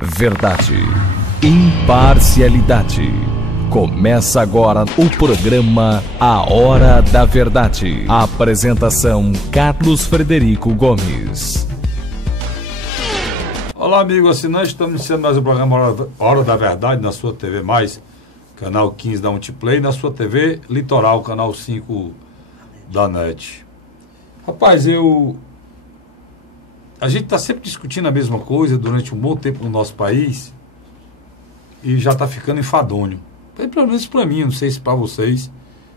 Verdade, imparcialidade. Começa agora o programa A Hora da Verdade. A apresentação: Carlos Frederico Gomes. Olá, amigo assinante, estamos iniciando mais um programa Hora da Verdade na sua TV Mais, canal 15 da Multiplay, na sua TV Litoral, canal 5 da NET. Rapaz, a gente está sempre discutindo a mesma coisa durante um bom tempo no nosso país e já está ficando enfadonho. Pelo menos para mim, não sei se para vocês.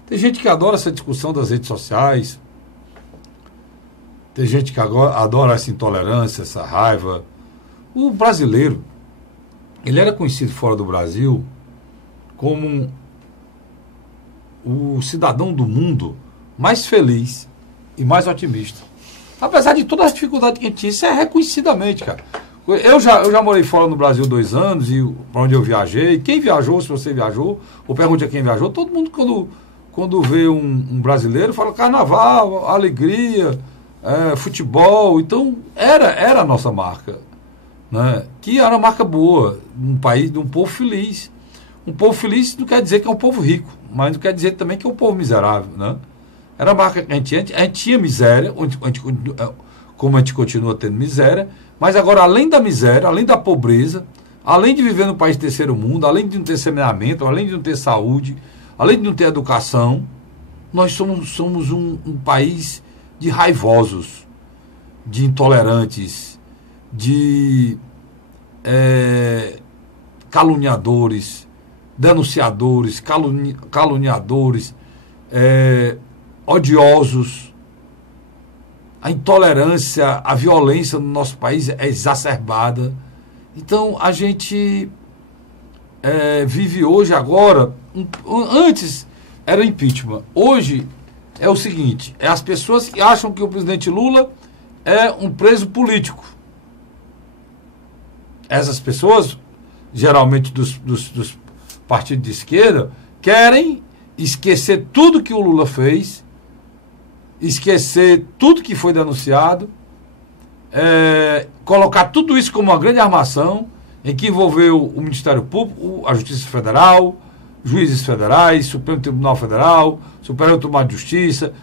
Tem gente que adora essa discussão das redes sociais, tem gente que adora essa intolerância, essa raiva. O brasileiro, ele era conhecido fora do Brasil como o cidadão do mundo mais feliz e mais otimista. Apesar de todas as dificuldades que a gente tinha, isso é reconhecidamente, cara. Eu já morei fora no Brasil 2 anos, e para onde eu viajei, quem viajou, se você viajou, ou pergunte a quem viajou, todo mundo quando vê um brasileiro fala carnaval, alegria, futebol. Então era a nossa marca, né? Que era uma marca boa, um país de um povo feliz. Um povo feliz não quer dizer que é um povo rico, mas não quer dizer também que é um povo miserável, né? Era a marca que a gente tinha miséria, como a gente continua tendo miséria, mas agora, além da miséria, além da pobreza, além de viver no país terceiro mundo, além de não ter saneamento, além de não ter saúde, além de não ter educação, nós somos um país de raivosos, de intolerantes, de caluniadores, denunciadores, caluniadores, odiosos. A intolerância, a violência no nosso país é exacerbada. Então a gente vive hoje agora, antes era impeachment, hoje é o seguinte, as pessoas que acham que o presidente Lula é um preso político. Essas pessoas, geralmente dos partidos de esquerda, querem esquecer tudo que o Lula fez, esquecer tudo que foi denunciado, colocar tudo isso como uma grande armação em que envolveu o Ministério Público, a Justiça Federal, juízes federais, Supremo Tribunal Federal, Superior Tribunal de Justiça,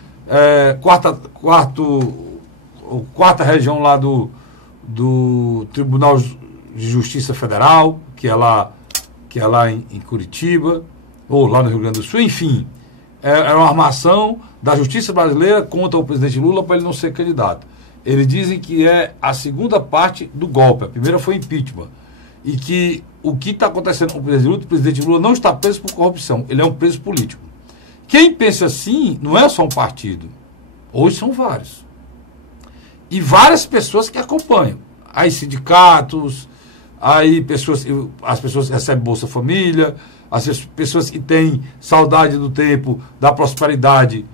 quarta região lá do Tribunal de Justiça Federal, que é lá em Curitiba, ou lá no Rio Grande do Sul, enfim. Era uma armação da justiça brasileira contra o presidente Lula para ele não ser candidato. Eles dizem que é a segunda parte do golpe. A primeira foi impeachment. E que o que está acontecendo com o presidente Lula não está preso por corrupção. Ele é um preso político. Quem pensa assim não é só um partido. Hoje são vários. E várias pessoas que acompanham. Aí sindicatos, aí as pessoas que recebem Bolsa Família, as pessoas que têm saudade do tempo da prosperidade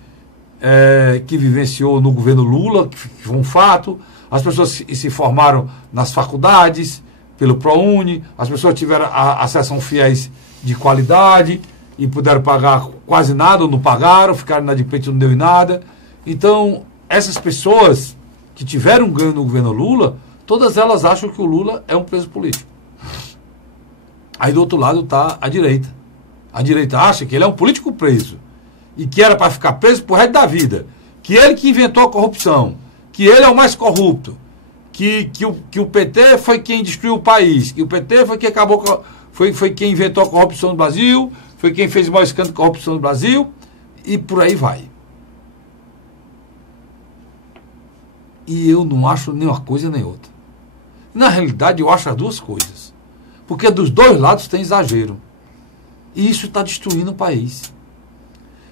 que vivenciou no governo Lula, que foi um fato, as pessoas que se formaram nas faculdades, pelo ProUni, as pessoas tiveram acesso a um FIES de qualidade e puderam pagar quase nada, ou não pagaram, ficaram inadimplentes, não deu em nada. Então, essas pessoas que tiveram ganho no governo Lula, todas elas acham que o Lula é um preso político. Aí do outro lado está a direita. A direita acha que ele é um político preso e que era para ficar preso pro resto da vida. Que ele que inventou a corrupção, que ele é o mais corrupto, que o PT foi quem destruiu o país, que o PT foi quem acabou, foi quem inventou a corrupção no Brasil, foi quem fez o maior escândalo de corrupção no Brasil, e por aí vai. E eu não acho nem uma coisa nem outra. Na realidade, eu acho as duas coisas. Porque dos dois lados tem exagero. E isso está destruindo o país.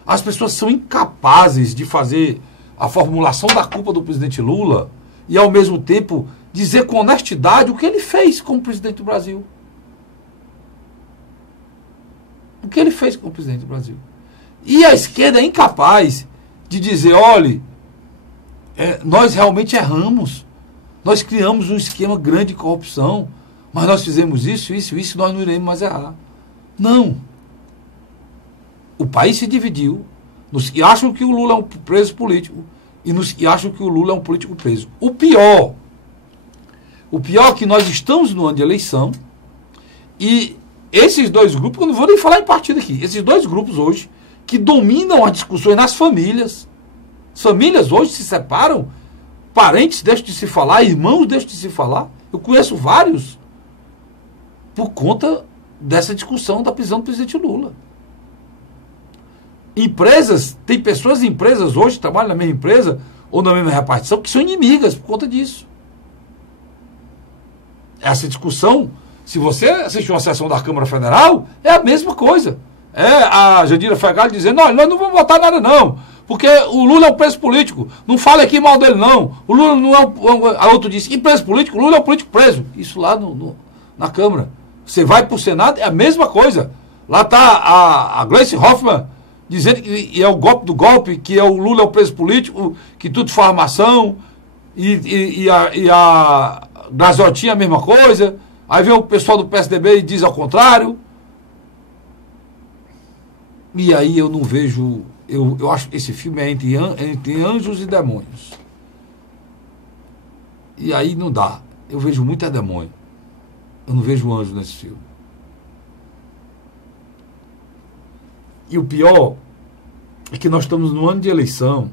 As pessoas são incapazes de fazer a formulação da culpa do presidente Lula e, ao mesmo tempo, dizer com honestidade o que ele fez como presidente do Brasil. O que ele fez como presidente do Brasil. E a esquerda é incapaz de dizer, olhe, nós realmente erramos. Nós criamos um esquema grande de corrupção, mas nós fizemos isso, nós não iremos mais errar. Não. O país se dividiu nos que acham que o Lula é um preso político e nos que acham que o Lula é um político preso. O pior O pior é que nós estamos no ano de eleição e esses dois grupos, eu não vou nem falar em partido aqui, esses dois grupos hoje, que dominam as discussões nas famílias. As famílias hoje se separam, parentes deixam de se falar, irmãos deixam de se falar. Eu conheço vários por conta dessa discussão da prisão do presidente Lula. Empresas, tem pessoas em empresas hoje que trabalham na mesma empresa ou na mesma repartição que são inimigas por conta disso. Essa discussão, se você assistiu uma sessão da Câmara Federal, é a mesma coisa. É a Jandira Fegali dizendo, não, nós não vamos votar nada não, porque o Lula é um preso político, não fale aqui mal dele não, o Lula não é um... A outro disse, que preso político? O Lula é um político preso. Isso lá na Câmara. Você vai para o Senado, é a mesma coisa. Lá está a Gleice Hoffmann dizendo que é o golpe do golpe, que o Lula é o preso político, que tudo foi armação, e a Gazotinha a mesma coisa. Aí vem o pessoal do PSDB e diz ao contrário. E aí eu não vejo... Eu acho que esse filme é entre anjos e demônios. E aí não dá. Eu vejo muito demônio. Eu não vejo anjo nesse filme. E o pior é que nós estamos num ano de eleição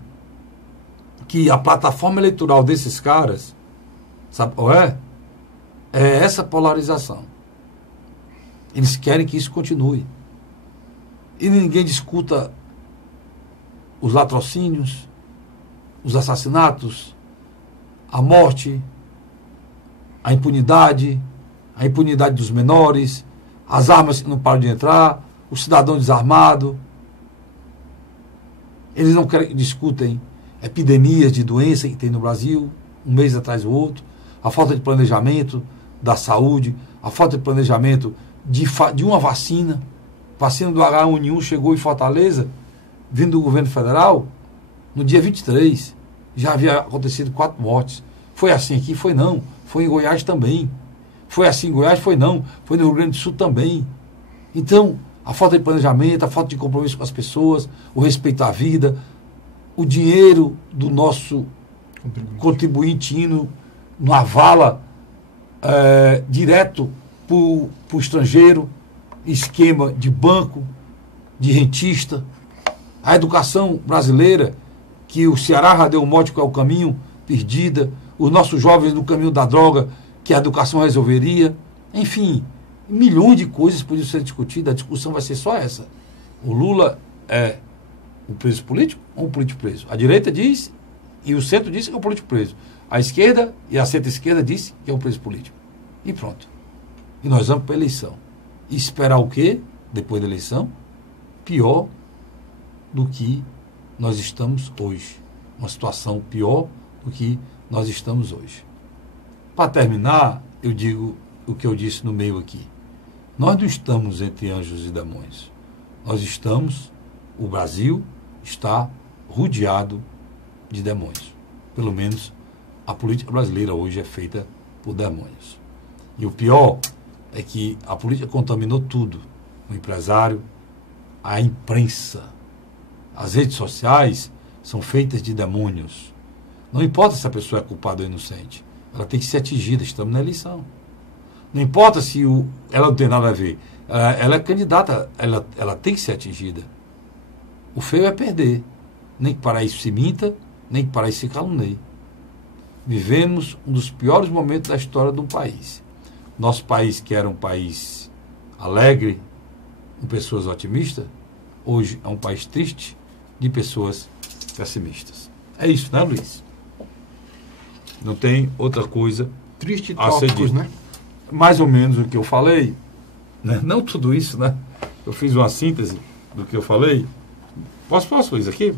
que a plataforma eleitoral desses caras, sabe qual é? É essa polarização. Eles querem que isso continue. E ninguém discuta os latrocínios, os assassinatos, a morte, a impunidade dos menores, as armas que não param de entrar, o cidadão desarmado. Eles não querem que discutem epidemias de doença que tem no Brasil, um mês atrás do outro, a falta de planejamento da saúde, a falta de planejamento de uma vacina. A vacina do H1N1 chegou em Fortaleza, vindo do governo federal, no dia 23. Já havia acontecido 4 mortes. Foi assim aqui? Foi não. Foi em Goiás também. Foi assim em Goiás? Foi não. Foi no Rio Grande do Sul também. Então, a falta de planejamento, a falta de compromisso com as pessoas, o respeito à vida, o dinheiro do nosso contribuinte indo numa vala direto para o estrangeiro, esquema de banco, de rentista, a educação brasileira, que o Ceará já deu um mote que é o caminho, perdida, os nossos jovens no caminho da droga, que a educação resolveria, enfim, milhões de coisas podiam ser discutidas, a discussão vai ser só essa. O Lula é um preso político ou um político preso? A direita diz, e o centro diz que é um político preso. A esquerda e a centro-esquerda diz que é um preso político. E pronto. E nós vamos para a eleição. E esperar o quê? Depois da eleição? Pior do que nós estamos hoje. Uma situação pior do que nós estamos hoje. Para terminar, eu digo o que eu disse no meio aqui. Nós não estamos entre anjos e demônios. Nós estamos, o Brasil está rodeado de demônios. Pelo menos a política brasileira hoje é feita por demônios. E o pior é que a política contaminou tudo. O empresário, a imprensa, as redes sociais são feitas de demônios. Não importa se a pessoa é culpada ou inocente. Ela tem que ser atingida. Estamos na eleição. Não importa se ela não tem nada a ver. Ela é candidata. Ela tem que ser atingida. O feio é perder. Nem que para isso se minta, nem que para isso se calunei. Vivemos um dos piores momentos da história do país. Nosso país, que era um país alegre, com pessoas otimistas, hoje é um país triste, de pessoas pessimistas. É isso, né, Luiz? Não tem outra coisa triste a ser tópicos, dito. né? Mais ou menos o que eu falei, né? Não tudo isso, né? Eu fiz uma síntese do que eu falei. Posso Luiz, aqui?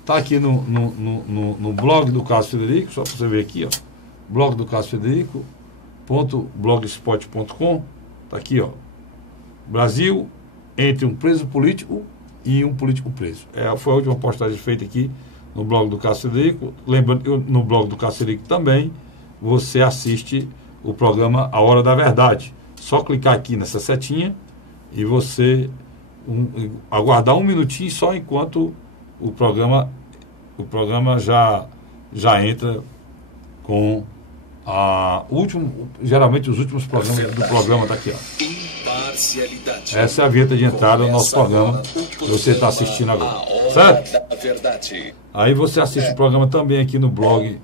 Está aqui no blog do Carlos Frederico, só para você ver aqui, ó. Blog do Carlos Frederico, .blogspot.com. Está aqui, ó. Brasil entre um preso político e um político preso. Foi a última postagem feita aqui no blog do Carlos Frederico. Lembrando que no blog do Carlos Frederico também você assiste o programa A Hora da Verdade. Só clicar aqui nessa setinha e você aguardar um minutinho só enquanto o programa já entra com geralmente os últimos programas do programa está aqui, ó. Imparcialidade. Essa é a vinheta de entrada do nosso programa que você está assistindo agora. Certo? Da verdade. Aí você assiste o programa também aqui no blog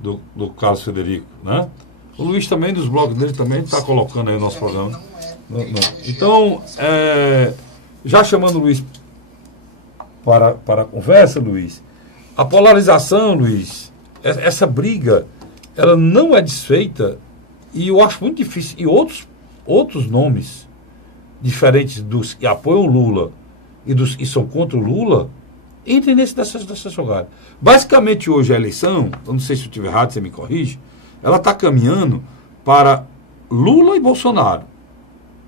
do Carlos Frederico, né? O Luiz também, dos blogs dele também, está colocando aí o nosso programa. Então, já chamando o Luiz para a conversa, Luiz, a polarização, Luiz, essa briga, ela não é desfeita, e eu acho muito difícil, e outros nomes diferentes dos que apoiam o Lula e são contra o Lula, entrem dessa jogada. Basicamente, hoje a eleição, eu não sei se eu estiver errado, você me corrige, ela está caminhando para Lula e Bolsonaro.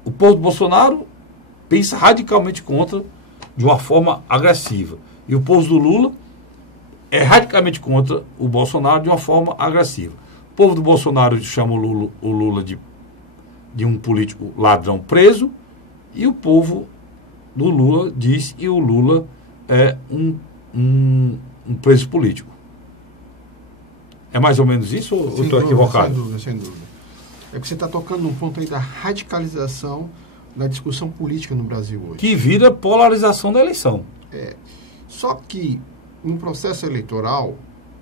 O povo do Bolsonaro pensa radicalmente contra de uma forma agressiva. E o povo do Lula é radicalmente contra o Bolsonaro de uma forma agressiva. O povo do Bolsonaro chama o Lula de um político ladrão preso, e o povo do Lula diz que o Lula é um preso político. É mais ou menos isso ou estou equivocado? Sem dúvida, sem dúvida. É que você está tocando num ponto aí da radicalização da discussão política no Brasil hoje. Que vira polarização da eleição. Só que no processo eleitoral,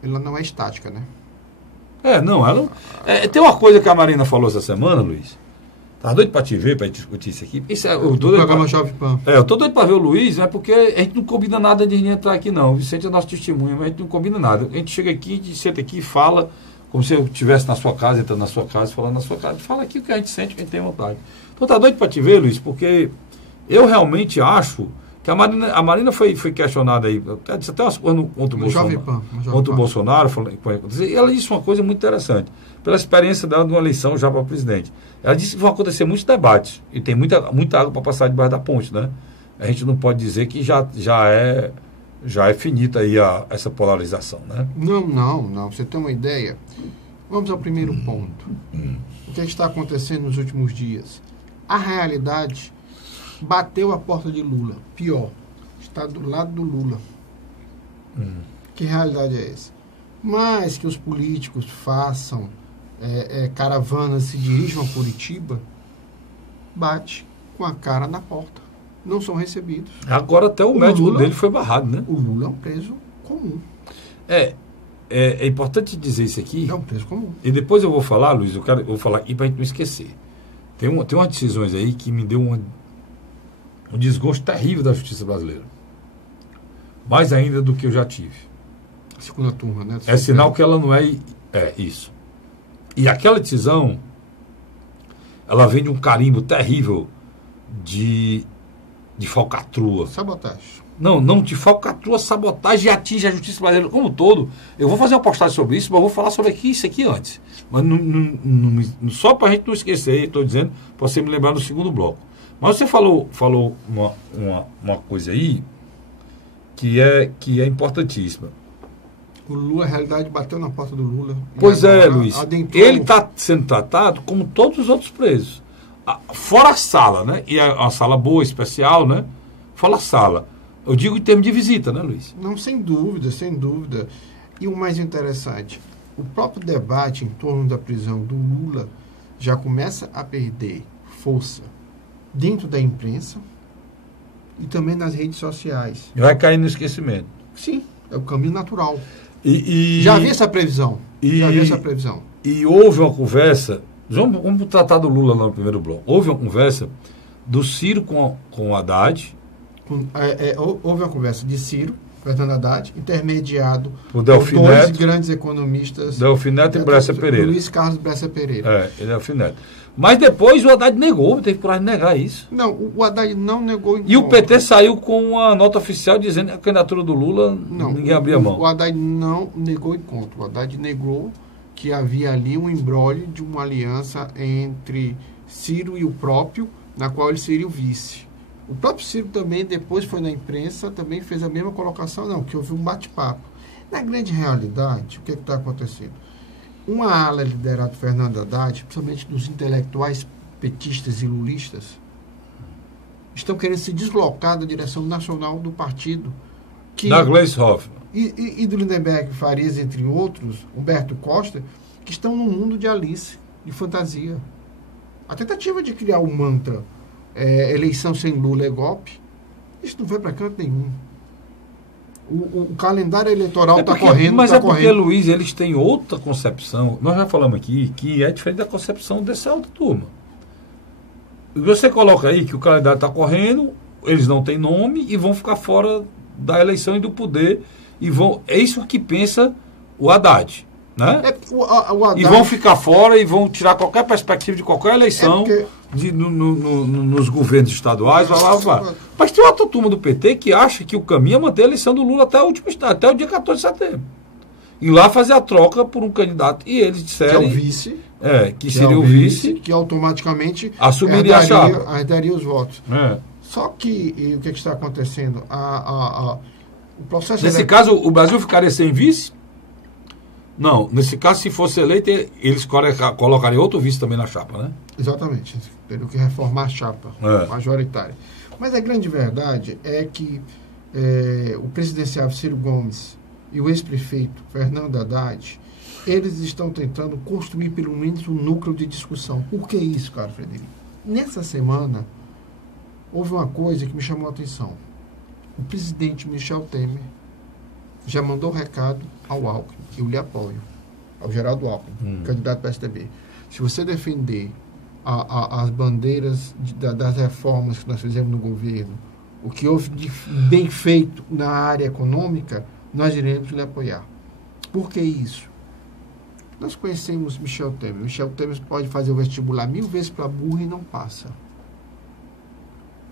ela não é estática, né? Tem uma coisa que a Marina falou essa semana, Luiz. Estava doido para te ver, para discutir isso aqui. O programa Jovem Pan. Eu estou doido para ver o Luiz, né? Porque a gente não combina nada de entrar aqui, não. O Vicente é nosso testemunho, mas a gente não combina nada. A gente chega aqui, a gente senta aqui e fala como se eu estivesse na sua casa, entrando na sua casa, falando na sua casa. Fala aqui o que a gente sente, o que a gente tem vontade. Então tá doido para te ver, Luiz, porque eu realmente acho que a Marina foi questionada aí, disse até umas coisas contra o Bolsonaro. Contra o Bolsonaro, e ela disse uma coisa muito interessante, pela experiência dela de uma eleição já para presidente. Ela disse que vão acontecer muitos debates, e tem muita água para passar debaixo da ponte, né? A gente não pode dizer que já é finita aí essa polarização, né? Não. Você tem uma ideia? Vamos ao primeiro ponto. O que está acontecendo nos últimos dias? A realidade bateu a porta de Lula. Pior, está do lado do Lula. Que realidade é essa? Mais que os políticos façam caravanas, se dirijam a Curitiba, bate com a cara na porta. Não são recebidos. Agora até o médico Lula, dele foi barrado, né? O Lula é um preso comum. É importante dizer isso aqui. É um preso comum. E depois eu vou falar, Luiz, eu vou falar aqui para a gente não esquecer. Tem umas decisões aí que me deu um desgosto terrível da justiça brasileira. Mais ainda do que eu já tive. Segunda turma, né? É sinal que ela não é isso. E aquela decisão, ela vem de um carimbo terrível de falcatrua. Sabotagem. Não, de falcatrua, sabotagem, e atinge a justiça brasileira como um todo. Eu vou fazer uma postagem sobre isso, mas eu vou falar sobre isso aqui antes. Mas só para a gente não esquecer, estou dizendo, para você me lembrar no segundo bloco. Mas você falou uma coisa aí que é importantíssima. O Lula, a realidade, bateu na porta do Lula. Pois é, Luiz. Ele está sendo tratado como todos os outros presos. Fora a sala, né? E é uma sala boa, especial, né? Fora a sala. Eu digo em termos de visita, né, Luiz? Não, sem dúvida, sem dúvida. E o mais interessante, o próprio debate em torno da prisão do Lula já começa a perder força dentro da imprensa e também nas redes sociais. E vai cair no esquecimento. Sim, é o caminho natural. Já havia essa previsão. E houve uma conversa, vamos tratar do Lula lá no primeiro bloco. Houve uma conversa do Ciro com o Haddad. Houve uma conversa de Ciro, Fernando Haddad, intermediado por dois grandes economistas. Delfim Neto e Bressa Pereira. Luiz Carlos Bressa Pereira. Delfim Neto. Mas depois o Haddad negou, teve coragem de negar isso. Não, o Haddad não negou. E o PT saiu com uma nota oficial dizendo que a candidatura do Lula, ninguém abria mão. O Haddad não negou encontro. O Haddad negou que havia ali um imbróglio de uma aliança entre Ciro e o próprio, na qual ele seria o vice. O próprio Ciro também, depois foi na imprensa, também fez a mesma colocação, que houve um bate-papo. Na grande realidade, o que está acontecendo? Uma ala liderada por Fernando Haddad, principalmente dos intelectuais petistas e lulistas, estão querendo se deslocar da direção nacional do partido. Da Gleisi Hoffmann. E do Lindenberg Farias, entre outros, Humberto Costa, que estão num mundo de Alice, de fantasia. A tentativa de criar o mantra eleição sem Lula é golpe, isso não vai para canto nenhum. O calendário eleitoral está correndo. Mas tá porque, correndo. Luiz, eles têm outra concepção. Nós já falamos aqui que é diferente da concepção dessa outra turma. Você coloca aí que o calendário está correndo, eles não têm nome e vão ficar fora da eleição e do poder. É isso que pensa o Haddad. Né? O Haddad, e vão ficar fora e vão tirar qualquer perspectiva de qualquer eleição nos governos estaduais. Mas tem outra turma do PT que acha que o caminho é manter a eleição do Lula até o dia 14 de setembro. E lá fazer a troca por um candidato. E eles disseram. Que é o vice. Que seria o vice. Que automaticamente assumiria a chapa. Arredaria os votos. É. Só que o que está acontecendo? O processo nesse caso, o Brasil ficaria sem vice? Não, nesse caso, se fosse eleito, eles colocariam outro vice também na chapa, né? Exatamente. Teriam que reformar a chapa majoritária. Mas a grande verdade é que o presidenciável Ciro Gomes e o ex-prefeito Fernando Haddad, eles estão tentando construir pelo menos um núcleo de discussão. Por que isso, cara, Frederico? Nessa semana, houve uma coisa que me chamou a atenção. O presidente Michel Temer já mandou recado ao Alckmin. Eu lhe apoio. Ao Geraldo Alckmin, candidato do PSDB. Se você defender as bandeiras das reformas que nós fizemos no governo, o que houve de bem feito na área econômica, nós iremos lhe apoiar. Por que isso? Nós conhecemos Michel Temer. Michel Temer pode fazer o vestibular 1000 vezes para burro e não passa.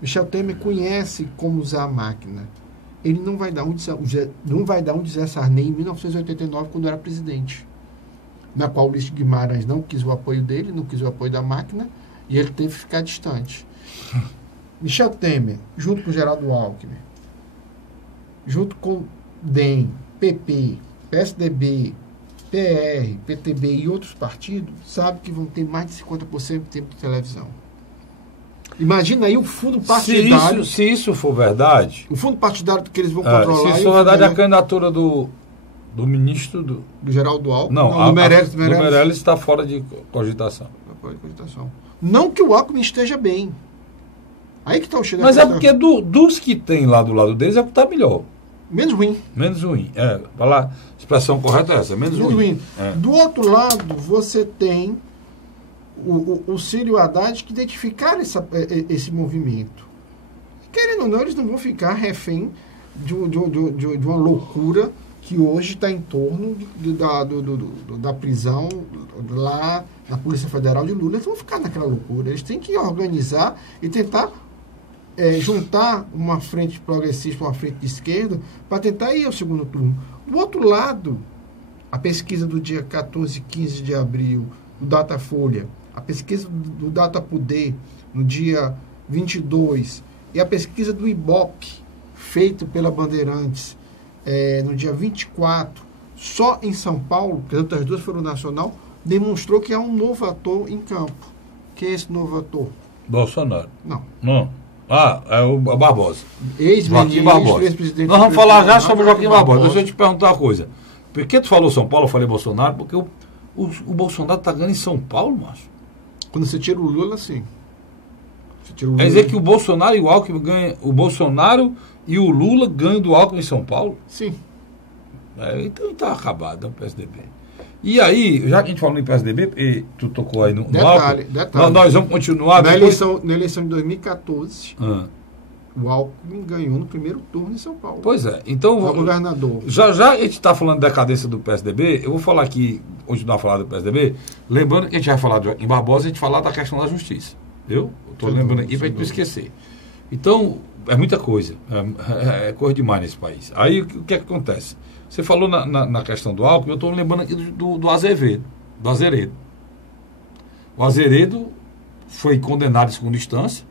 Michel Temer conhece como usar a máquina. Ele não vai dar um José Sarney em 1989, quando era presidente, na qual o Ulisses Guimarães não quis o apoio dele, não quis o apoio da máquina, e ele teve que ficar distante. Michel Temer, junto com Geraldo Alckmin, junto com DEM, PP, PSDB, PR, PTB e outros partidos, sabe que vão ter mais de 50% do tempo de televisão. Imagina aí o fundo partidário. Se isso for verdade. O fundo partidário que eles vão controlar. Se isso for verdade, a candidatura do ministro do Geraldo Alckmin. Não, do Meirelles está fora de cogitação. Não que o Alckmin esteja bem. Aí que está o cheiro. Mas é porque dos que tem lá do lado deles é o que está melhor. Menos ruim. Menos ruim. Falar, a expressão correta é essa, menos ruim. Do outro lado, você tem o Ciro e o Haddad que identificaram esse movimento. Querendo ou não, eles não vão ficar refém de uma loucura que hoje está em torno da prisão lá na Polícia Federal de Lula. Eles vão ficar naquela loucura. Eles têm que organizar e tentar juntar uma frente progressista, uma frente de esquerda, para tentar ir ao segundo turno. Do outro lado, a pesquisa do dia 14 e 15 de abril do Datafolha, a pesquisa do Datapoder no dia 22 e a pesquisa do Ibope, feita pela Bandeirantes no dia 24, só em São Paulo, que as outras duas foram nacional, demonstrou que há um novo ator em campo. Quem é esse novo ator? Bolsonaro. Não. É o Barbosa. Ex-ministro, ex-presidente. Nós vamos falar já sobre o Joaquim Barbosa. Deixa eu te perguntar uma coisa. Por que tu falou São Paulo, eu falei Bolsonaro? Porque o Bolsonaro está ganhando em São Paulo, macho. Quando você tira o Lula, sim. Quer dizer que o Bolsonaro e o Alckmin ganham. O Bolsonaro e o Lula ganham do Alckmin em São Paulo? Sim. Então está acabado, é o PSDB. E aí, já que a gente falou em PSDB, e tu tocou aí no Alckmin. Detalhe. Nós vamos continuar. Na eleição de 2014, o Alckmin ganhou no primeiro turno em São Paulo. Pois é. Então, o governador. Já a gente está falando da decadência do PSDB, eu vou falar aqui, continuar a falar do PSDB, lembrando que a gente vai falar de Joaquim Barbosa, a gente falar da questão da justiça. Eu estou lembrando aqui para a gente não esquecer. Então, é muita coisa. É coisa demais nesse país. Aí, o que acontece? Você falou na questão do Alckmin, eu estou lembrando aqui do Azevedo. Do Azeredo. O Azeredo foi condenado em segunda instância,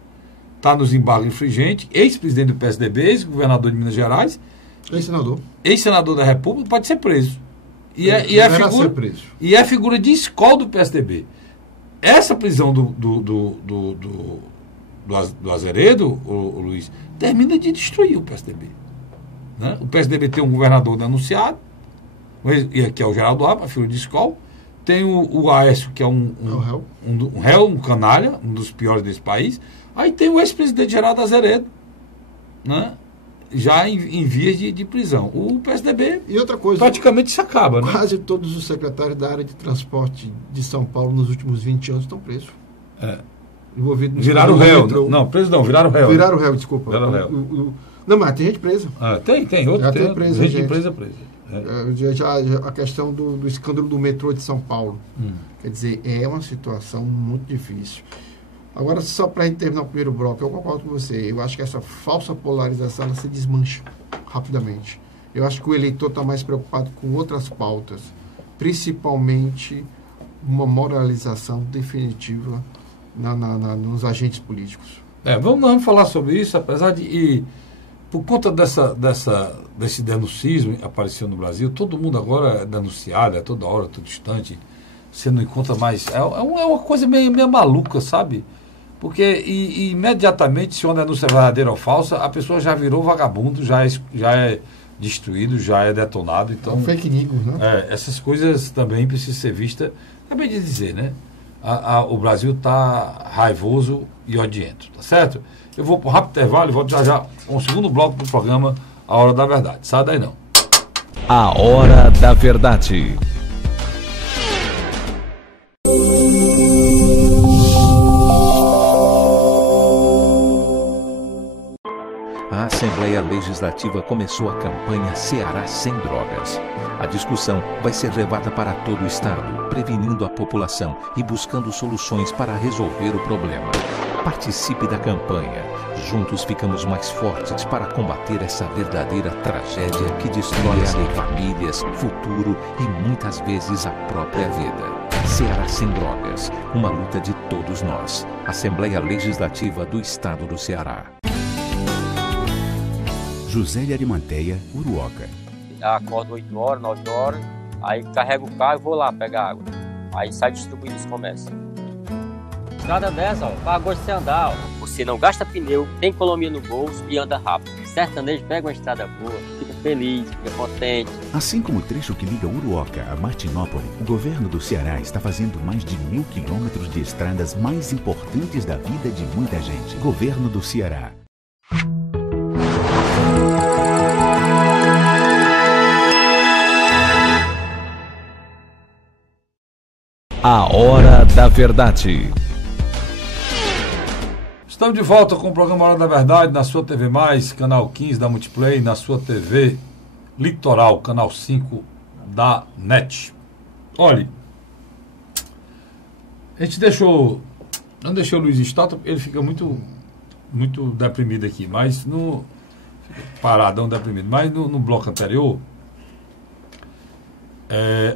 está nos embargos infringentes, ex-presidente do PSDB, ex-governador de Minas Gerais. Ex-senador. Ex-senador da República, pode ser preso. E é figura de escola do PSDB. Essa prisão do Azeredo, o Luiz, termina de destruir o PSDB. Né? O PSDB tem um governador denunciado, que é o Geraldo Alckmin, filho de escola, tem o Aécio, que é um réu, um canalha, um dos piores desse país. Aí tem o ex-presidente Geraldo Azeredo, né? Já em vias de prisão. O PSDB e outra coisa, praticamente se acaba. Quase todos os secretários da área de transporte de São Paulo nos últimos 20 anos estão presos. Envolvidos viraram réu. Não, preso não, viraram réu. Viraram réu, desculpa. Viraram réu. Não, mas tem gente presa. Tem outro. Já tem presa, gente presa. Já a questão do escândalo do metrô de São Paulo. Quer dizer, é uma situação muito difícil. Agora, só para terminar o primeiro bloco, eu concordo com você. Eu acho que essa falsa polarização ela se desmancha rapidamente. Eu acho que o eleitor está mais preocupado com outras pautas, principalmente uma moralização definitiva nos agentes políticos. Vamos falar sobre isso, apesar de... E, por conta desse denuncismo que apareceu no Brasil, todo mundo agora é denunciado, toda hora, todo instante. Você não encontra mais... É uma coisa meio maluca, sabe? Porque imediatamente, se uma denúncia é verdadeira ou falsa, a pessoa já virou vagabundo, já é destruído, já é detonado. Então, fake news, né? Essas coisas também precisam ser vistas. Acabei de dizer, né? O Brasil está raivoso e odiento, tá certo? Eu vou para um rápido intervalo e volto já com o segundo bloco do programa A Hora da Verdade. Sai daí não. A Hora da Verdade. A Assembleia Legislativa começou a campanha Ceará Sem Drogas. A discussão vai ser levada para todo o Estado, prevenindo a população e buscando soluções para resolver o problema. Participe da campanha. Juntos ficamos mais fortes para combater essa verdadeira tragédia que destrói famílias, futuro e muitas vezes a própria vida. Ceará Sem Drogas, uma luta de todos nós. Assembleia Legislativa do Estado do Ceará. José de Arimanteia, Uruoca. Acordo 8 horas, 9 horas, aí carrego o carro e vou lá pegar água. Aí sai distribuindo os comércios. Estrada dessa, faz gosto de você andar. Você não gasta pneu, tem economia no bolso e anda rápido. Sertanejo pega uma estrada boa, fica feliz, fica contente. Assim como o trecho que liga Uruoca a Martinópole, o governo do Ceará está fazendo mais de 1.000 quilômetros de estradas mais importantes da vida de muita gente. Governo do Ceará. A Hora da Verdade. Estamos de volta com o programa Hora da Verdade na sua TV+, canal 15 da Multiplay, na sua TV Litoral, canal 5 da NET. Olha, a gente não deixou o Luiz Stota, ele fica muito deprimido aqui, mas paradão deprimido, mas no bloco anterior,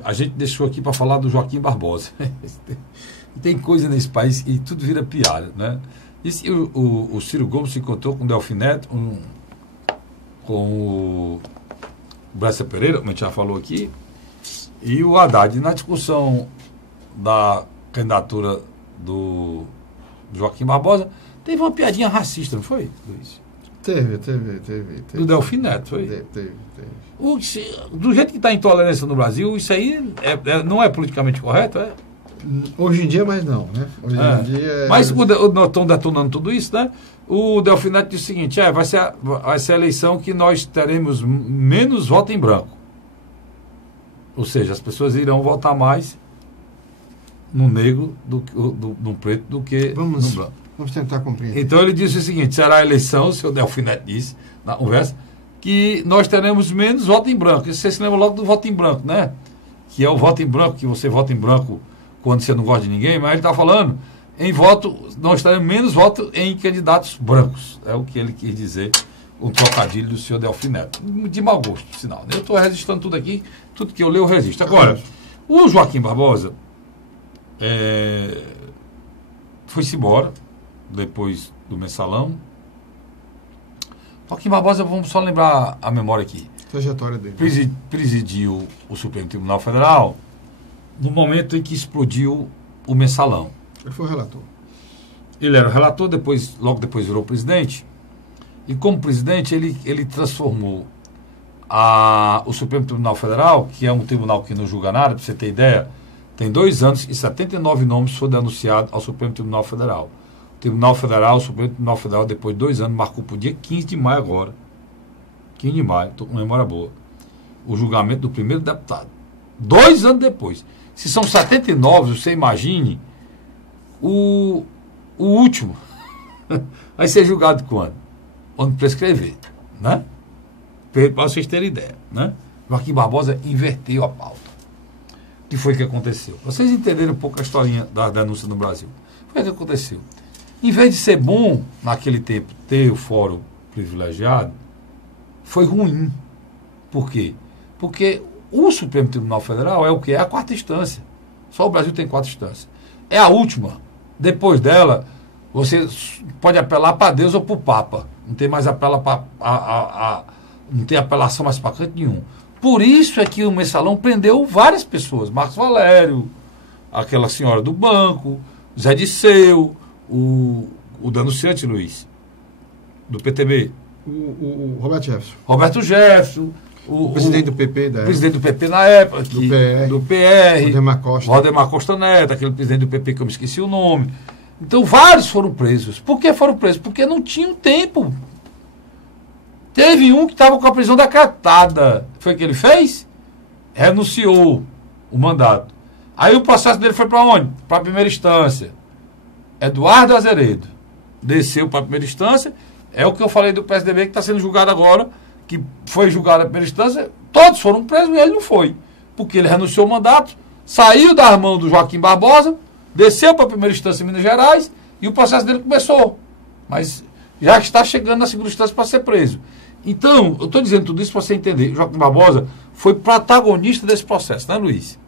a gente deixou aqui para falar do Joaquim Barbosa. Tem coisa nesse país e tudo vira piada, né? E o Ciro Gomes se encontrou com o Delfim Neto, com o Bressa Pereira, como a gente já falou aqui, e o Haddad. Na discussão da candidatura do Joaquim Barbosa, teve uma piadinha racista, não foi, Luiz? Teve. Do Delfim Neto, foi? Teve. Do jeito que está a intolerância no Brasil, isso aí não é politicamente correto, é? Hoje em dia, mas não, né? Hoje em dia... Mas nós estamos detonando tudo isso, né? O Delfim Neto disse o seguinte, vai ser a eleição que nós teremos menos voto em branco. Ou seja, as pessoas irão votar mais no negro, no preto, do que no branco. Vamos tentar compreender. Então ele disse o seguinte, será a eleição, o senhor Delfim Neto disse na conversa, que nós teremos menos voto em branco. Você se lembra logo do voto em branco, né? Que é o voto em branco, que você vota em branco quando você não gosta de ninguém, mas ele está falando em voto, nós teremos menos voto em candidatos brancos. É o que ele quis dizer, um trocadilho do senhor Delfim Neto. De mau gosto, por sinal. Eu estou registrando tudo aqui, tudo que eu leio eu registro. Agora, o Joaquim Barbosa foi-se embora, depois do mensalão. Joaquim Barbosa, vamos só lembrar a memória aqui. Trajetória dele. Presidiu o Supremo Tribunal Federal no momento em que explodiu o mensalão. Ele foi relator. Ele era relator, logo depois virou presidente. E como presidente, ele transformou o Supremo Tribunal Federal, que é um tribunal que não julga nada, para você ter ideia, Tem 2 anos e 79 nomes foram denunciados ao Supremo Tribunal Federal. O Supremo Tribunal Federal, depois de 2 anos, marcou para o dia 15 de maio agora. 15 de maio, estou com memória boa. O julgamento do primeiro deputado. 2 anos depois. Se são 79, você imagine o último. Vai ser julgado quando? Quando prescrever, né? Para vocês terem ideia, né? Joaquim Barbosa inverteu a pauta. O que foi que aconteceu? Para vocês entenderem um pouco a historinha da denúncia no Brasil. Foi o que aconteceu. Em vez de ser bom, naquele tempo, ter o fórum privilegiado, foi ruim. Por quê? Porque o Supremo Tribunal Federal é o quê? É a 4ª instância. Só o Brasil tem 4 instâncias. É a última. Depois dela, você pode apelar para Deus ou para o Papa. Não tem mais não tem apelação mais para canto nenhum. Por isso é que o Mensalão prendeu várias pessoas. Marcos Valério, aquela senhora do banco, Zé Disseu, o denunciante, Luiz, do PTB. O Roberto Jefferson. Roberto Jefferson. O presidente do PP, presidente do PP na época. Do PR. Valdemar Costa Neto, aquele presidente do PP que eu me esqueci o nome. Então, vários foram presos. Por que foram presos? Porque não tinham tempo. Teve um que estava com a prisão decretada. Foi o que ele fez? Renunciou o mandato. Aí o processo dele foi para onde? Para a primeira instância. Eduardo Azeredo desceu para a primeira instância. É o que eu falei do PSDB que está sendo julgado agora, que foi julgado na primeira instância. Todos foram presos e ele não foi. Porque ele renunciou o mandato, saiu da mão do Joaquim Barbosa, desceu para a primeira instância em Minas Gerais e o processo dele começou. Mas já está chegando na segunda instância para ser preso. Então, eu estou dizendo tudo isso para você entender. Joaquim Barbosa foi protagonista desse processo, né, Luiz?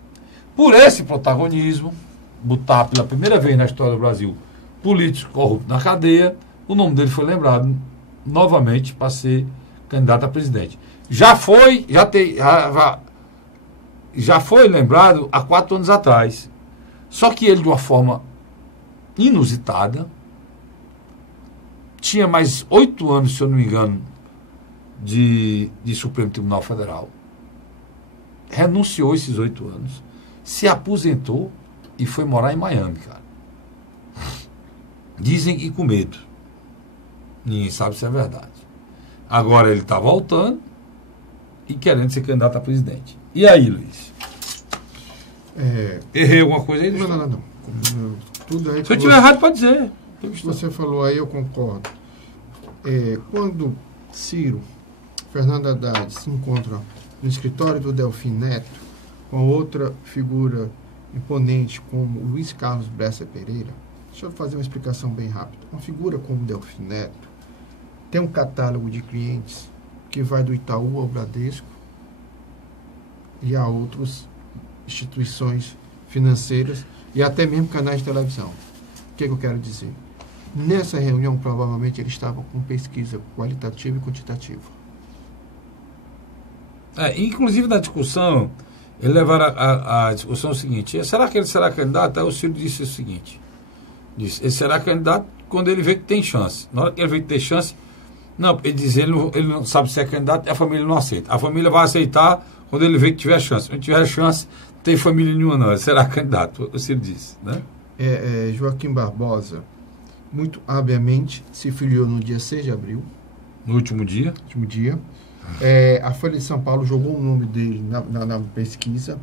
Por esse protagonismo, botar pela primeira vez na história do Brasil político corrupto na cadeia, o nome dele foi lembrado novamente para ser candidato a presidente. Já foi lembrado há 4 anos atrás. Só que ele, de uma forma inusitada, tinha mais 8 anos, se eu não me engano, de Supremo Tribunal Federal. Renunciou esses 8 anos, se aposentou e foi morar em Miami, cara. Dizem que com medo. Ninguém sabe se é verdade. Agora ele está voltando e querendo ser candidato a presidente. E aí, Luiz? Errei alguma coisa aí? Não. Tudo aí se eu estiver errado, pode dizer. Tudo que você falou aí, eu concordo. Quando Ciro, Fernando Haddad se encontram no escritório do Delfim Neto com outra figura imponente como Luiz Carlos Bessa Pereira, deixa eu fazer uma explicação bem rápida. Uma figura como Delfim Neto tem um catálogo de clientes que vai do Itaú ao Bradesco e a outras instituições financeiras e até mesmo canais de televisão. O que eu quero dizer? Nessa reunião, provavelmente, eles estavam com pesquisa qualitativa e quantitativa. Inclusive, na discussão, ele levaram a discussão o seguinte: será que ele será candidato? Aí o Ciro disse o seguinte: ele será candidato quando ele vê que tem chance. Na hora que ele vê que tem chance, não, ele diz ele não sabe se é candidato e a família não aceita. A família vai aceitar quando ele vê que tiver chance. Se não tiver chance, não tem família nenhuma, não. Ele será candidato, o Ciro disse, né? Joaquim Barbosa, muito habilmente, se filiou no dia 6 de abril. No último dia. A Folha de São Paulo jogou o nome dele na pesquisa,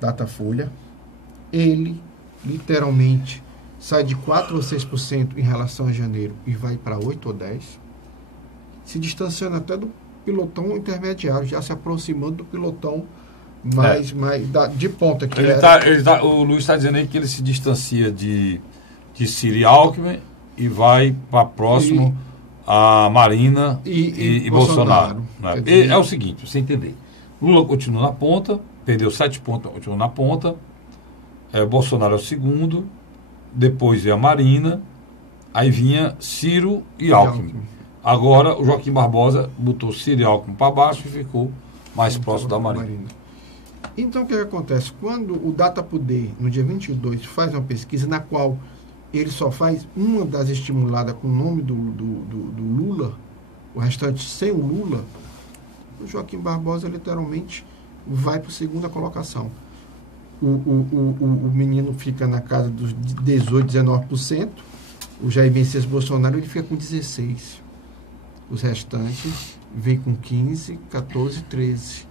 Datafolha. Ele, literalmente, sai de 4 ou 6% em relação a janeiro e vai para 8 ou 10%, se distanciando até do pilotão intermediário, já se aproximando do pilotão mais de ponta. Que o Luiz está dizendo aí que ele se distancia de Ciro e Alckmin e vai para próximo a Marina e Bolsonaro. Né? É o seguinte, para você entender. Lula continua na ponta, perdeu 7 pontos, continua na ponta. Bolsonaro é o segundo, depois é a Marina, aí vinha Ciro e Alckmin. Agora o Joaquim Barbosa botou Ciro e Alckmin para baixo e ficou mais próximo da Marina. Então o que acontece? Quando o Data Poder, no dia 22, faz uma pesquisa na qual ele só faz uma das estimuladas com o nome do Lula, o restante sem o Lula, o Joaquim Barbosa literalmente vai para a segunda colocação. o menino fica na casa dos 18%, 19%. O Jair Messias Bolsonaro ele fica com 16%. Os restantes vêm com 15%, 14%, 13%.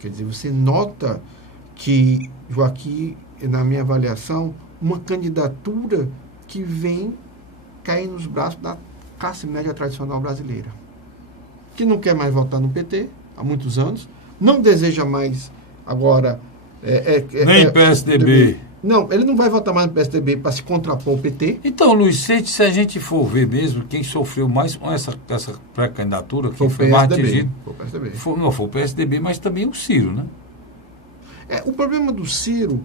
Quer dizer, você nota que, Joaquim, na minha avaliação, uma candidatura que vem cair nos braços da classe média tradicional brasileira, que não quer mais votar no PT há muitos anos, não deseja mais agora... Nem PSDB. Não, ele não vai votar mais no PSDB para se contrapor ao PT. Então, Luiz, se a gente for ver mesmo, quem sofreu mais com essa pré-candidatura, quem foi mais atingido... Foi o PSDB. Foi o PSDB, mas também o Ciro, né? O problema do Ciro,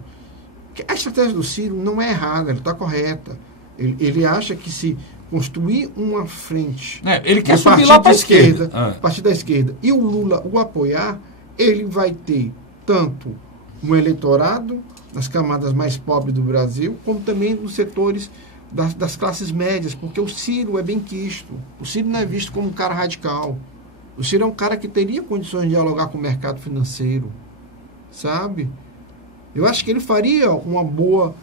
que a estratégia do Ciro não é errada, ela está correta. Ele acha que se construir uma frente... ele quer subir lá para a esquerda. Partido da esquerda. E o Lula o apoiar, ele vai ter tanto um eleitorado nas camadas mais pobres do Brasil, como também nos setores das classes médias, porque o Ciro é bem quisto. O Ciro não é visto como um cara radical. O Ciro é um cara que teria condições de dialogar com o mercado financeiro, sabe? Eu acho que ele faria uma boa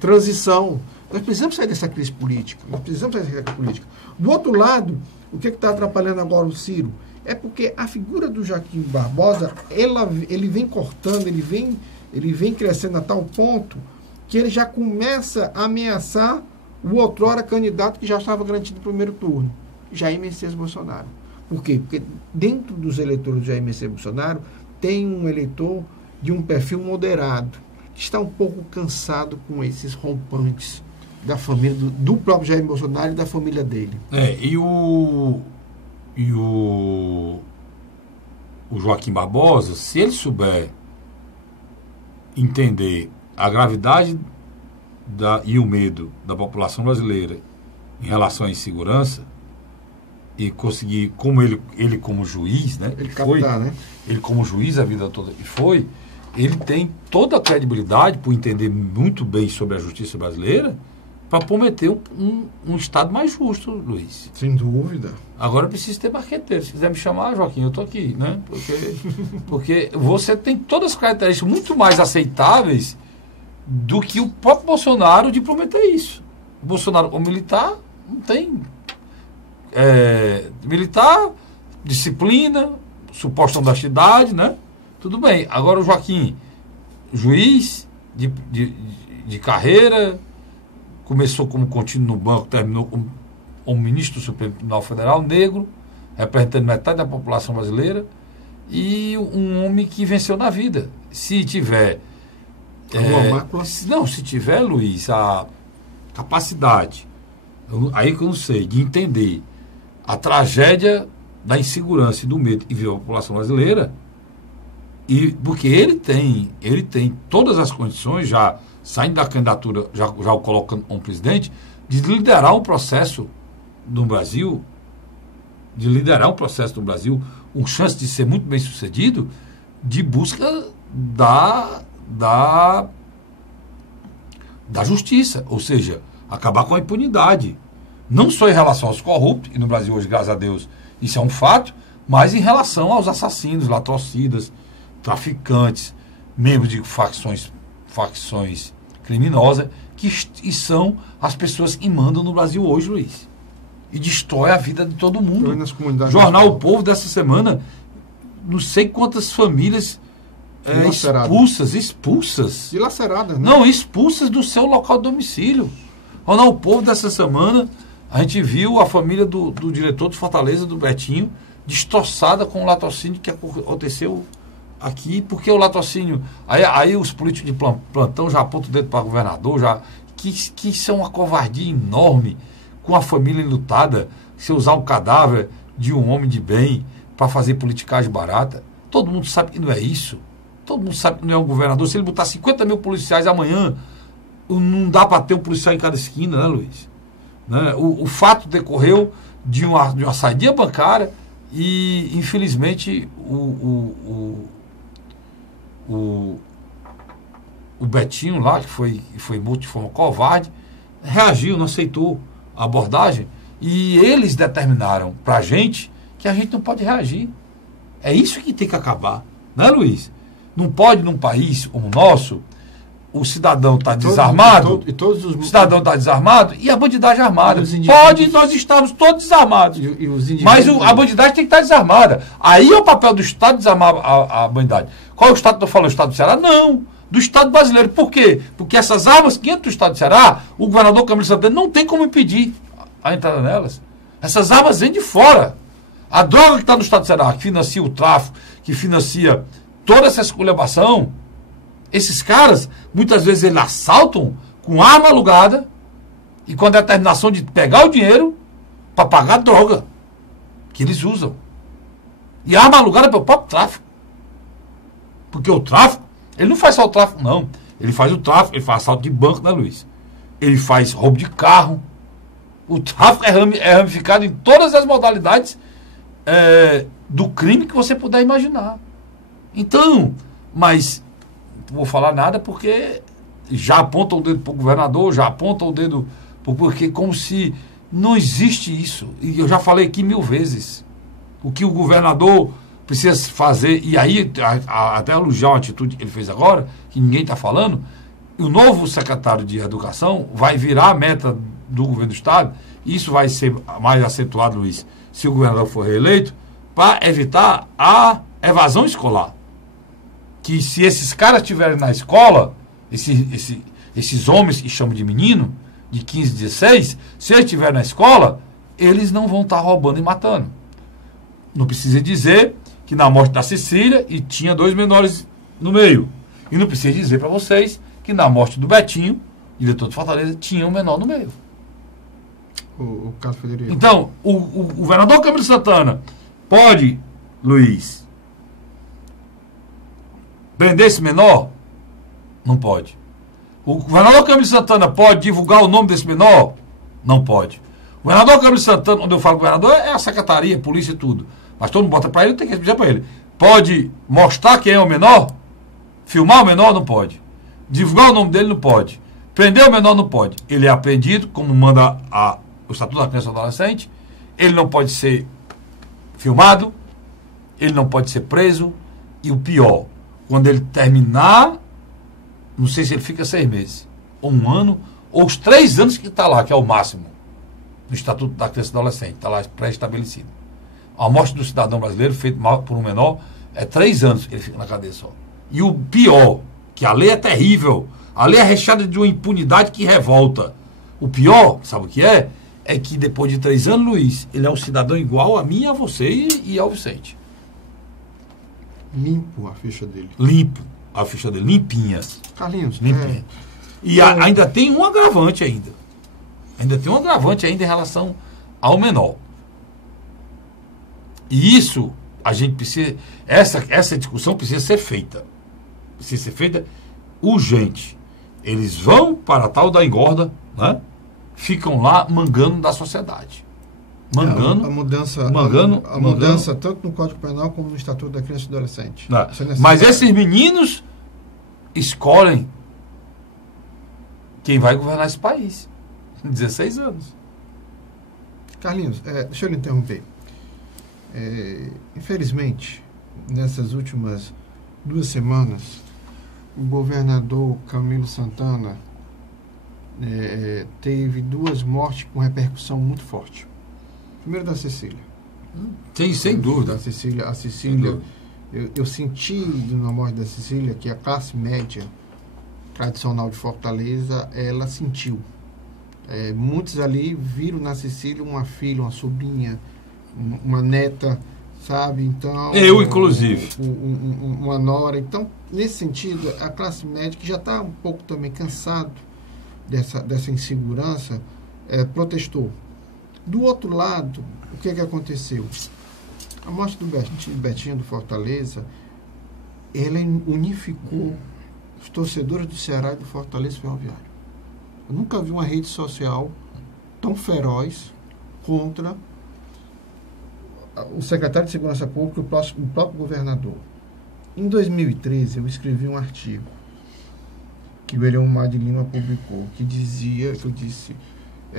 transição. Nós precisamos sair dessa crise política. Do outro lado, o que está atrapalhando agora o Ciro? É porque a figura do Joaquim Barbosa, ele vem cortando, ele vem crescendo a tal ponto que ele já começa a ameaçar o outrora candidato que já estava garantido no primeiro turno, Jair Messias Bolsonaro. Por quê? Porque dentro dos eleitores do Jair Messias Bolsonaro tem um eleitor de um perfil moderado, que está um pouco cansado com esses rompantes da família, do próprio Jair Bolsonaro e da família dele. E o Joaquim Barbosa, se ele souber entender a gravidade e o medo da população brasileira em relação à insegurança e conseguir, como ele como juiz, né? Ele como juiz a vida toda e foi, ele tem toda a credibilidade por entender muito bem sobre a justiça brasileira para prometer um Estado mais justo, Luiz. Sem dúvida. Agora precisa ter marqueteiro. Se quiser me chamar, Joaquim, eu estou aqui, né? Porque você tem todas as características muito mais aceitáveis do que o próprio Bolsonaro de prometer isso. O Bolsonaro, como militar, não tem... militar, disciplina, suposta honestidade, né? Tudo bem. Agora o Joaquim, juiz de carreira... Começou como contínuo no banco, terminou como ministro do Supremo Tribunal Federal, negro, representando metade da população brasileira, e um homem que venceu na vida. Se tiver... se tiver, Luiz, a capacidade, aí que eu não sei, de entender a tragédia da insegurança e do medo que vive a população brasileira, porque ele tem todas as condições já... saindo da candidatura, já o colocando como presidente, de liderar um processo no Brasil, uma chance de ser muito bem sucedido, de busca da justiça, ou seja, acabar com a impunidade. Não só em relação aos corruptos, e no Brasil hoje, graças a Deus, isso é um fato, mas em relação aos assassinos, latrocidas, traficantes, membros de facções criminosas, que são as pessoas que mandam no Brasil hoje, Luiz. E destrói a vida de todo mundo. Jornal O Povo dessa semana, não sei quantas famílias expulsas. Dilaceradas, né? Não, expulsas do seu local de domicílio. Jornal O Povo dessa semana, a gente viu a família do diretor de Fortaleza, do Betinho, destroçada com o latrocínio que aconteceu aqui, porque o latrocínio... Aí os políticos de plantão já apontam o dedo para o governador, que isso é uma covardia enorme, com a família enlutada, se usar um cadáver de um homem de bem para fazer politicagem barata. Todo mundo sabe que não é isso. Todo mundo sabe que não é um governador. Se ele botar 50 mil policiais amanhã, não dá para ter um policial em cada esquina, né, Luiz? Né? O fato decorreu de uma saída bancária e, infelizmente, o Betinho lá, que foi morto de forma covarde, reagiu, não aceitou a abordagem, e eles determinaram pra gente que a gente não pode reagir. É isso que tem que acabar, né, Luiz? Não pode, num país como o nosso, o cidadão está desarmado, o cidadão está desarmado e a bandidagem armada. Pode nós estamos todos desarmados. Mas a bandidagem tem que estar desarmada. Aí é o papel do Estado desarmar a bandidagem. Qual é o Estado que eu falo? O Estado do Ceará? Não. Do Estado brasileiro. Por quê? Porque essas armas que entram do Estado do Ceará, o governador Camilo Santana não tem como impedir a entrada nelas. Essas armas vêm de fora. A droga que está no Estado do Ceará, que financia o tráfico, que financia toda essa esculhambação, esses caras, muitas vezes eles assaltam com arma alugada e com a determinação de pegar o dinheiro para pagar a droga que eles usam. E a arma alugada pelo próprio tráfico. Porque o tráfico, ele não faz só o tráfico, não. Ele faz o tráfico, ele faz assalto de banco, né, Luiz? Ele faz roubo de carro. O tráfico é ramificado em todas as modalidades do crime que você puder imaginar. Então, mas não vou falar nada porque já apontam o dedo para o governador, já apontam o dedo porque como se não existe isso. E eu já falei aqui 1000 vezes. O que o governador precisa fazer, e aí até elogiar uma atitude que ele fez agora, que ninguém está falando, o novo secretário de Educação vai virar a meta do governo do Estado, e isso vai ser mais acentuado, Luiz, se o governador for reeleito, para evitar a evasão escolar. Que se esses caras estiverem na escola, esses homens que chamam de menino, de 15, 16, se eles estiverem na escola, eles não vão estar roubando e matando. Não precisa dizer que na morte da Cecília, e tinha 2 menores no meio. E não precisa dizer para vocês que na morte do Betinho, diretor de Fortaleza, tinha um menor no meio. O Carlos Frederico. Então, o governador Camilo Santana pode, Luiz, prender esse menor? Não pode. O governador Camilo Santana pode divulgar o nome desse menor? Não pode. O governador Camilo Santana, onde eu falo governador, é a secretaria, a polícia e tudo. Mas todo mundo bota para ele, tem que dizer para ele. Pode mostrar quem é o menor? Filmar o menor? Não pode. Divulgar o nome dele? Não pode. Prender o menor? Não pode. Ele é apreendido, como manda o Estatuto da Criança e do Adolescente. Ele não pode ser filmado. Ele não pode ser preso. E o pior, quando ele terminar, não sei se ele fica 6 meses, ou 1 ano, ou os 3 anos que está lá, que é o máximo do Estatuto da Criança e do Adolescente, está lá pré-estabelecido. A morte do cidadão brasileiro, feito por um menor, é 3 anos que ele fica na cadeia só. E o pior, que a lei é terrível, a lei é recheada de uma impunidade que revolta. O pior, sabe o que é? É que depois de 3 anos, Luiz, ele é um cidadão igual a mim, a você e ao Vicente. Limpo a ficha dele. Limpo a ficha dele, limpinha. Carlinhos, limpinha. E ainda tem um agravante ainda. Ainda tem um agravante ainda em relação ao menor. E isso, a gente precisa... Essa discussão precisa ser feita. Precisa ser feita urgente. Eles vão para a tal da engorda, né? Ficam lá mangando da sociedade. Mangando. A mudança tanto no Código Penal como no Estatuto da Criança e do Adolescente. Mas esses meninos escolhem quem vai governar esse país. 16 anos. Carlinhos, deixa eu lhe interromper. Infelizmente, nessas últimas 2 semanas, o governador Camilo Santana teve 2 mortes com repercussão muito forte. Primeiro da Cecília. Sim, sem dúvida. A Cecília, eu senti na morte da Cecília que a classe média tradicional de Fortaleza, ela sentiu. Muitos ali viram na Cecília uma filha, uma sobrinha, uma neta, sabe? Então, eu, inclusive. Uma nora. Então, nesse sentido, a classe média, que já está um pouco também cansado dessa insegurança, protestou. Do outro lado, o que aconteceu? A morte do Betinho do Fortaleza, ela unificou os torcedores do Ceará e do Fortaleza Ferroviário. Eu nunca vi uma rede social tão feroz contra o secretário de Segurança Pública e o próprio governador. Em 2013, eu escrevi um artigo que o Eliomar de Lima publicou, que eu disse,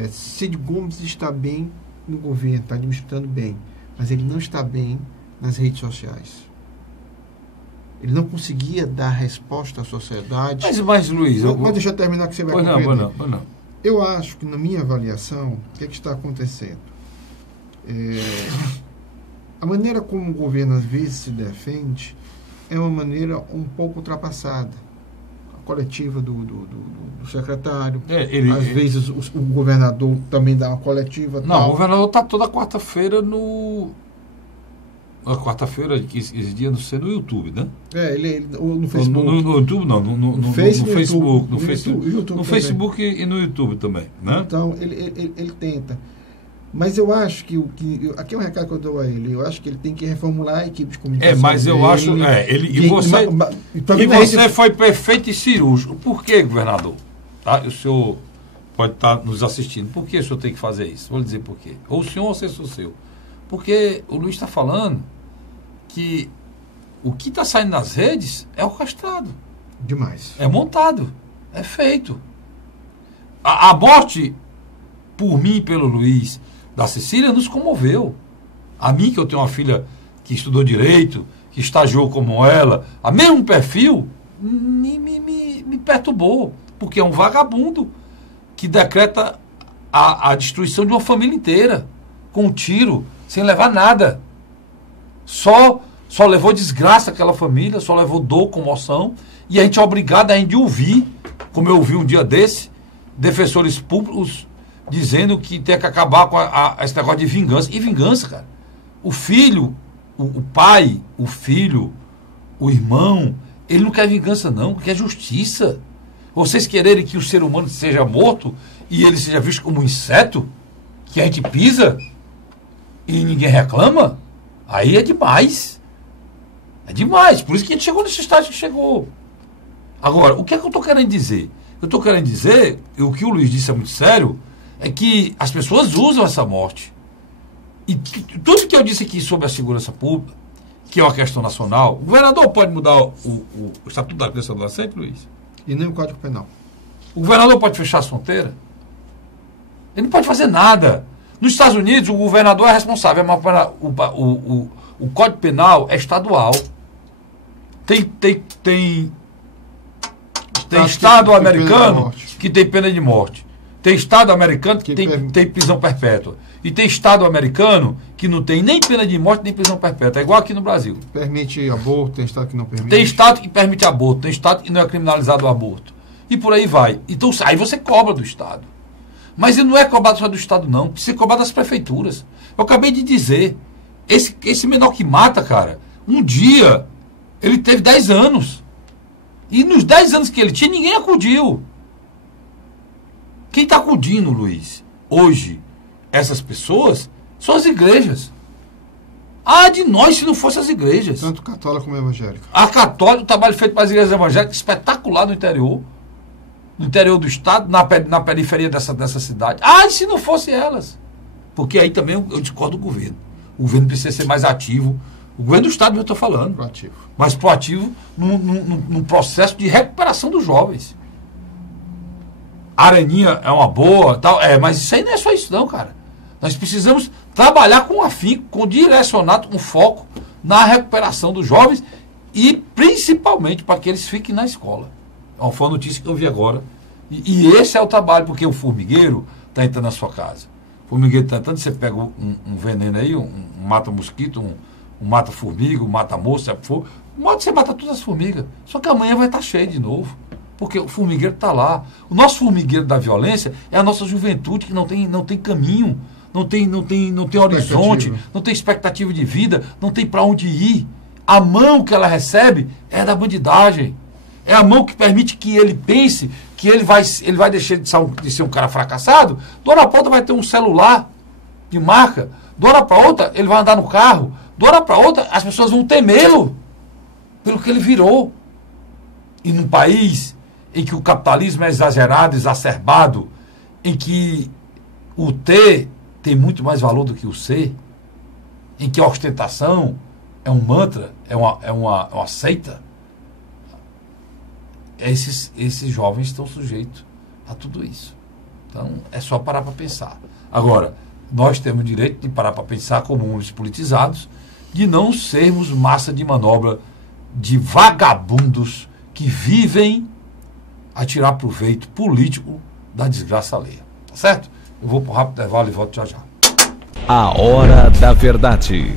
Cid Gomes está bem no governo, está administrando bem, mas ele não está bem nas redes sociais. Ele não conseguia dar resposta à sociedade. Mas Luiz... Mas deixa eu terminar que você vai compreender. Não. Eu acho que, na minha avaliação, o que está acontecendo? A maneira como o governo às vezes se defende é uma maneira um pouco ultrapassada. A coletiva do secretário, às vezes o governador também dá uma coletiva. Não, tal. O governador está toda quarta-feira no... Quarta-feira, esse dia, não sei, no YouTube, né? Ele no Facebook. No YouTube não, no Facebook. No Facebook e no YouTube também, né? Então, ele tenta. Mas eu acho que aqui é um recado que eu dou a ele. Eu acho que ele tem que reformular a equipe de comunicação. Mas eu acho... Você foi perfeito e cirúrgico. Por que, governador? Tá? O senhor pode estar nos assistindo. Por que o senhor tem que fazer isso? Vou lhe dizer por quê. Ou o senhor ou o seu. Porque o Luiz está falando que o que está saindo nas redes é orquestrado. Demais. É montado. É feito. A morte, por mim e pelo Luiz, da Cecília, nos comoveu. A mim, que eu tenho uma filha que estudou Direito, que estagiou como ela, a mesmo perfil, me perturbou. Porque é um vagabundo que decreta a destruição de uma família inteira, com um tiro, sem levar nada. Só levou desgraça àquela família, só levou dor, comoção, e a gente é obrigado a ouvir, como eu ouvi um dia desse, defensores públicos dizendo que tem que acabar com esse negócio de vingança. E vingança, cara. O filho, o pai, o filho, o irmão, ele não quer vingança não, quer justiça. Vocês quererem que o ser humano seja morto e ele seja visto como um inseto, que a gente pisa e ninguém reclama, aí é demais. É demais. Por isso que a gente chegou nesse estágio que chegou. Agora, o que é que eu estou querendo dizer? Eu estou querendo dizer, e o que o Luiz disse é muito sério, é que as pessoas usam essa morte. E tudo que eu disse aqui sobre a segurança pública, que é uma questão nacional, o governador pode mudar o Estatuto da Criança e do Adolescente, Luiz? E nem o Código Penal. O governador pode fechar as fronteiras? Ele não pode fazer nada. Nos Estados Unidos, o governador é responsável, mas o Código Penal é estadual. Tem Estado americano que tem pena de morte. Tem Estado americano que tem prisão perpétua. E tem Estado americano que não tem nem pena de morte nem prisão perpétua. É igual aqui no Brasil. Permite aborto, tem Estado que não permite. Tem Estado que permite aborto, tem Estado que não é criminalizado o aborto. E por aí vai. Então aí você cobra do Estado. Mas ele não é cobrado só do Estado, não. Precisa cobrar das prefeituras. Eu acabei de dizer. Esse menor que mata, cara, um dia ele teve 10 anos. E nos 10 anos que ele tinha, ninguém acudiu. Quem está acudindo, Luiz, hoje, essas pessoas, são as igrejas. Ah, de nós se não fossem as igrejas. Tanto católica como evangélica. A católica, o trabalho feito para as igrejas evangélicas, espetacular no interior do estado, na periferia dessa cidade. Ah, e se não fossem elas? Porque aí também eu discordo do governo. O governo precisa ser mais ativo. O governo do estado, eu estou falando. Proativo. Mais proativo num processo de recuperação dos jovens. A Areninha é uma boa, tal, mas isso aí não é só isso não, cara. Nós precisamos trabalhar com afinco, com direcionado, com foco na recuperação dos jovens e principalmente para que eles fiquem na escola. Foi uma notícia que eu vi agora. E esse é o trabalho, porque o formigueiro está entrando na sua casa. O formigueiro está entrando, você pega um veneno aí, um mata-mosquito, um mata-formiga, um mata-moça, você mata todas as formigas. Só que amanhã vai estar cheio de novo. Porque o formigueiro está lá. O nosso formigueiro da violência é a nossa juventude que não tem caminho, não tem horizonte, não tem expectativa de vida, não tem para onde ir. A mão que ela recebe é da bandidagem. É a mão que permite que ele pense que ele vai deixar de ser um cara fracassado. De hora para outra vai ter um celular de marca. De hora para outra ele vai andar no carro. De hora para outra as pessoas vão temê-lo pelo que ele virou. E num país em que o capitalismo é exagerado, exacerbado, em que o ter tem muito mais valor do que o ser, em que a ostentação é um mantra, é uma seita, esses jovens estão sujeitos a tudo isso. Então, é só parar para pensar. Agora, nós temos o direito de parar para pensar como uns politizados, de não sermos massa de manobra de vagabundos que vivem a tirar proveito político da desgraça alheia. Tá certo? Eu vou para o rápido intervalo e volto já já. A Hora da Verdade.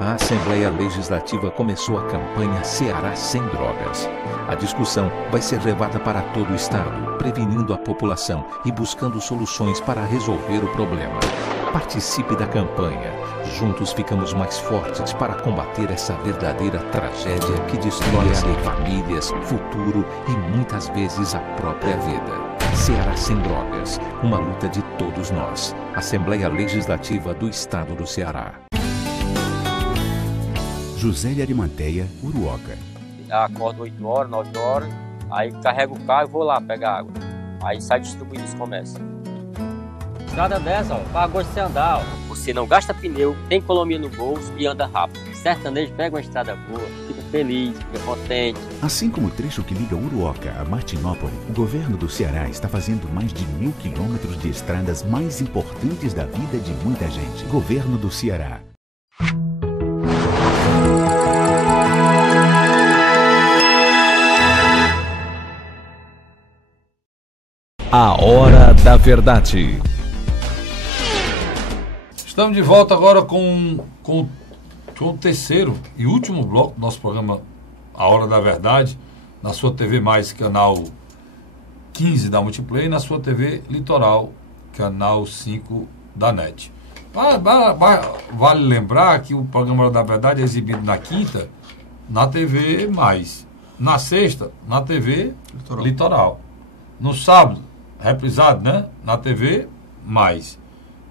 A Assembleia Legislativa começou a campanha Ceará Sem Drogas. A discussão vai ser levada para todo o estado, prevenindo a população e buscando soluções para resolver o problema. Participe da campanha. Juntos ficamos mais fortes para combater essa verdadeira tragédia que destrói famílias, futuro e muitas vezes a própria vida. Ceará Sem Drogas, uma luta de todos nós. Assembleia Legislativa do Estado do Ceará. José de Arimanteia, Uruoca. Acordo 8 horas, 9 horas, aí carrego o carro e vou lá pegar água. Aí sai distribuindo os comércios. Estrada dessa, para gosto de você andar, Você não gasta pneu, tem economia no bolso e anda rápido. Sertanejo pega uma estrada boa, fica feliz, fica contente. Assim como o trecho que liga Uruoca a Martinópole, o governo do Ceará está fazendo mais de 1.000 quilômetros de estradas mais importantes da vida de muita gente. Governo do Ceará. A Hora da Verdade. Estamos de volta agora com o terceiro e último bloco do nosso programa A Hora da Verdade, na sua TV Mais, canal 15 da Multiplay, e na sua TV Litoral, canal 5 da NET. Vale lembrar que o programa A Hora da Verdade é exibido na quinta, na TV Mais, na sexta, na TV Litoral. No sábado, reprisado, né? Na TV Mais.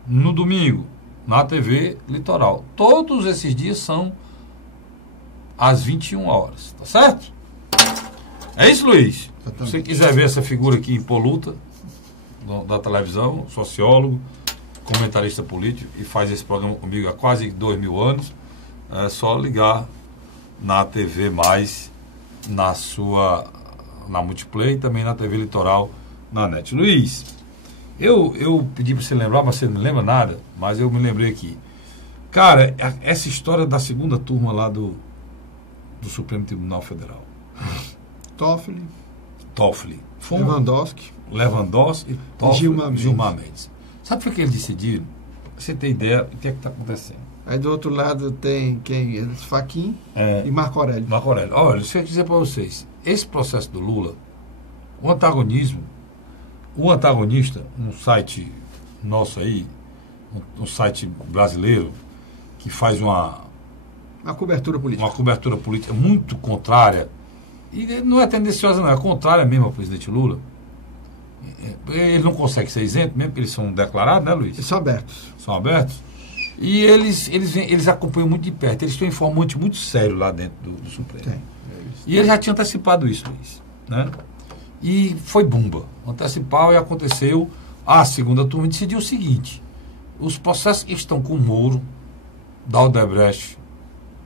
No domingo, na TV Litoral. Todos esses dias são às 21 horas, tá certo? É isso, Luiz? Se você quiser ver essa figura aqui impoluta da televisão, sociólogo, comentarista político, e faz esse programa comigo há quase 2.000 anos, é só ligar na TV Mais, na Multiplay, e também na TV Litoral, na NET. Luiz, eu pedi para você lembrar, mas você não lembra nada, mas eu me lembrei aqui. Cara, essa história da segunda turma lá do Supremo Tribunal Federal. Toffoli. Lewandowski e Gilmar Mendes. Sabe o que eles decidiram? Você tem ideia do que é que está acontecendo? Aí do outro lado tem quem? Fachin e Marco Aurélio. Olha, deixa eu dizer para vocês. Esse processo do Lula, o antagonista, um site nosso aí, um site brasileiro, que faz uma cobertura política muito contrária, e não é tendenciosa não, é contrária mesmo ao presidente Lula. Ele não consegue ser isento, mesmo que eles são declarados, né, Luiz? Eles são abertos. E eles acompanham muito de perto. Eles têm um informante muito sério lá dentro do Supremo. E ele já tinha antecipado isso, Luiz, né? E foi bomba. Antecipou e aconteceu. A segunda turma decidiu o seguinte: os processos que estão com o Moro, da Odebrecht,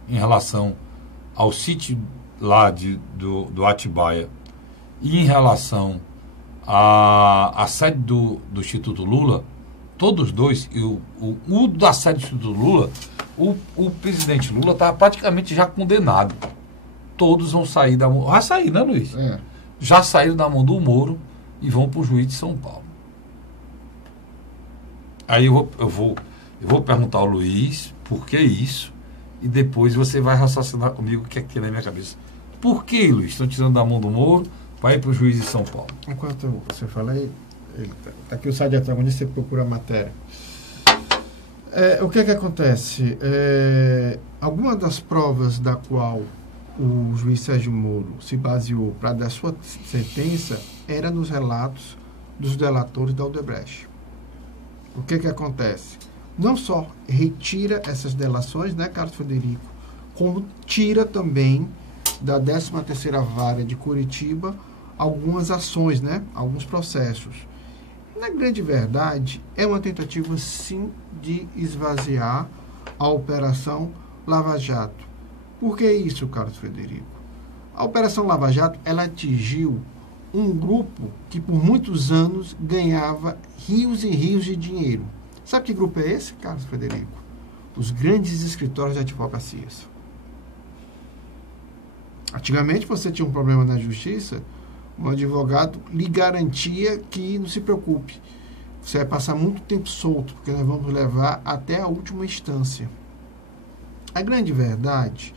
em relação ao sítio lá do Atibaia, e em relação à sede do Instituto Lula, todos dois, o da sede do Instituto Lula, o presidente Lula estava praticamente já condenado. Todos vão sair da mão. Vai sair, né, Luiz? Já saíram da mão do Moro e vão para o juiz de São Paulo. Aí eu vou perguntar ao Luiz por que isso, e depois você vai raciocinar comigo o que é que tem na minha cabeça. Por que, Luiz, estão tirando da mão do Moro para ir para o juiz de São Paulo? Enquanto você fala aí, tá aqui o site de antagonista, você procura a matéria. O que é que acontece? Alguma das provas da qual o juiz Sérgio Moro se baseou para dar sua sentença era nos relatos dos delatores da Odebrecht. O que é que acontece? Não só retira essas delações, né, Carlos Frederico, como tira também da 13ª Vara de Curitiba algumas ações, né, alguns processos. Na grande verdade, é uma tentativa, sim, de esvaziar a Operação Lava Jato. Por que isso, Carlos Frederico? A Operação Lava Jato, ela atingiu um grupo que por muitos anos ganhava rios e rios de dinheiro. Sabe que grupo é esse, Carlos Frederico? Os grandes escritórios de advocacias. Antigamente você tinha um problema na justiça, um advogado lhe garantia que não se preocupe, você vai passar muito tempo solto, porque nós vamos levar até a última instância. A grande verdade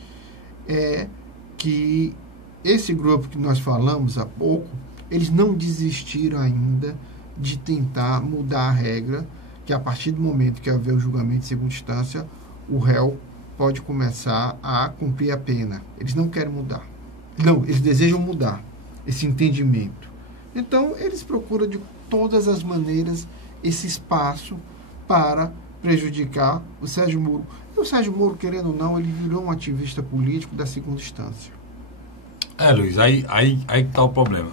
é que esse grupo que nós falamos há pouco, eles não desistiram ainda de tentar mudar a regra, que a partir do momento que haver o julgamento em segunda instância, o réu pode começar a cumprir a pena. Eles não querem mudar. Não, eles desejam mudar esse entendimento. Então, eles procuram de todas as maneiras esse espaço para prejudicar o Sérgio Moro. E o Sérgio Moro, querendo ou não, ele virou um ativista político da segunda instância. Luiz, aí que está o problema.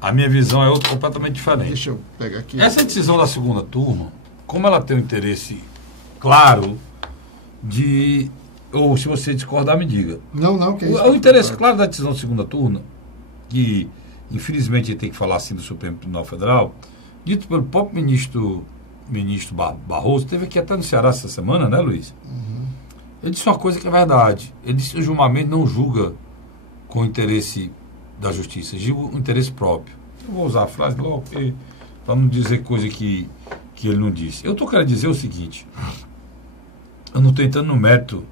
A minha visão é completamente diferente. Deixa eu pegar aqui. Essa decisão da segunda turma, como ela tem um interesse claro de... Ou se você discordar, me diga. Não, que é isso. O interesse claro da decisão da segunda turma, que infelizmente tem que falar assim do Supremo Tribunal Federal, dito pelo próprio ministro Barroso, teve aqui até no Ceará essa semana, né, Luiz? Uhum. Ele disse uma coisa que é verdade. Ele disse que o julgamento não julga com o interesse da justiça, julga o interesse próprio. Eu vou usar a frase para não dizer coisa que ele não disse. Eu estou querendo dizer o seguinte: eu não estou entrando no mérito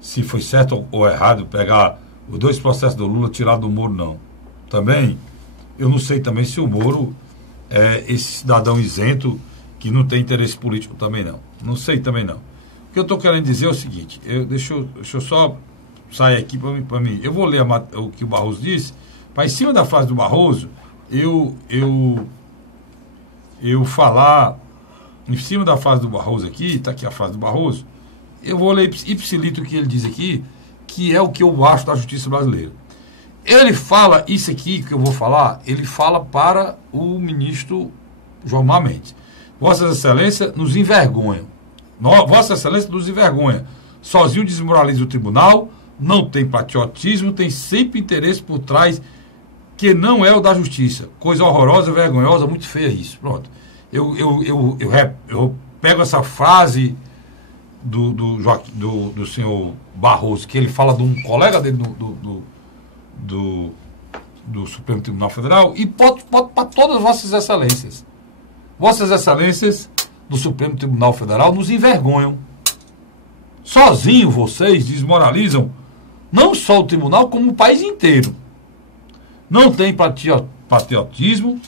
se foi certo ou errado pegar os 2 processos do Lula, tirar do Moro, não. Também, eu não sei também se o Moro é esse cidadão isento que não tem interesse político também, não. Não sei também, não. O que eu estou querendo dizer é o seguinte, deixa eu só sair aqui para mim. Eu vou ler o que o Barroso disse, para em cima da frase do Barroso, eu falar, em cima da frase do Barroso aqui, está aqui a frase do Barroso, eu vou ler ipsilito o que ele diz aqui, que é o que eu acho da justiça brasileira. Ele fala isso aqui que eu vou falar, ele fala para o ministro Gilmar Mendes. Vossas Excelências nos envergonham. Vossa Excelência nos envergonha. Sozinho desmoraliza o tribunal, não tem patriotismo, tem sempre interesse por trás que não é o da justiça. Coisa horrorosa, vergonhosa, muito feia isso. Pronto. Eu pego essa frase do senhor Barroso, que ele fala de um colega dele do Supremo Tribunal Federal, e boto para todas Vossas Excelências. Vossas Excelências do Supremo Tribunal Federal nos envergonham. Sozinho vocês desmoralizam não só o tribunal, como o país inteiro. Não tem patriotismo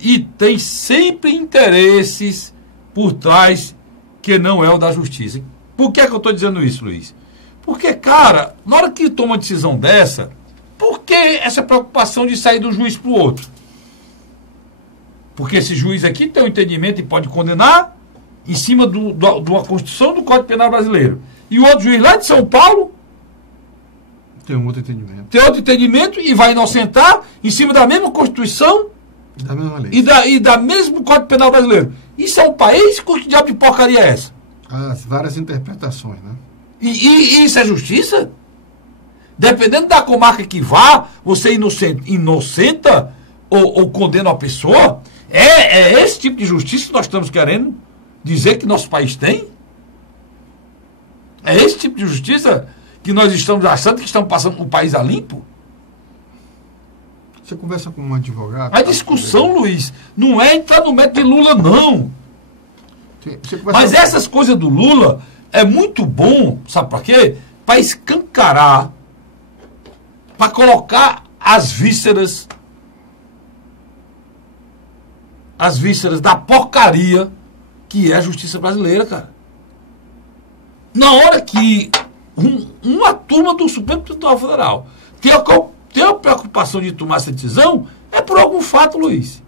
e tem sempre interesses por trás que não é o da justiça. Por que eu estou dizendo isso, Luiz? Porque, cara, na hora que toma uma decisão dessa, por que essa preocupação de sair de um juiz para o outro? Porque esse juiz aqui tem um entendimento e pode condenar em cima de uma Constituição do Código Penal brasileiro. E o outro juiz lá de São Paulo tem um outro entendimento. Tem outro entendimento e vai inocentar em cima da mesma Constituição da mesma lei. E da mesmo Código Penal brasileiro. Isso é um país? Que diabo de porcaria é essa? As várias interpretações, né? E isso é justiça? Dependendo da comarca que vá, você inocenta ou condena uma pessoa? É esse tipo de justiça que nós estamos querendo dizer que nosso país tem? É esse tipo de justiça que nós estamos achando que estamos passando o país a limpo? Você conversa com um advogado... A discussão, Luiz, não é entrar no método de Lula, não. Mas essas coisas do Lula é muito bom, sabe para quê? Para escancarar, para colocar as vísceras da porcaria que é a justiça brasileira, cara. Na hora que uma turma do Supremo Tribunal Federal tem a preocupação de tomar essa decisão, é por algum fato, Luiz.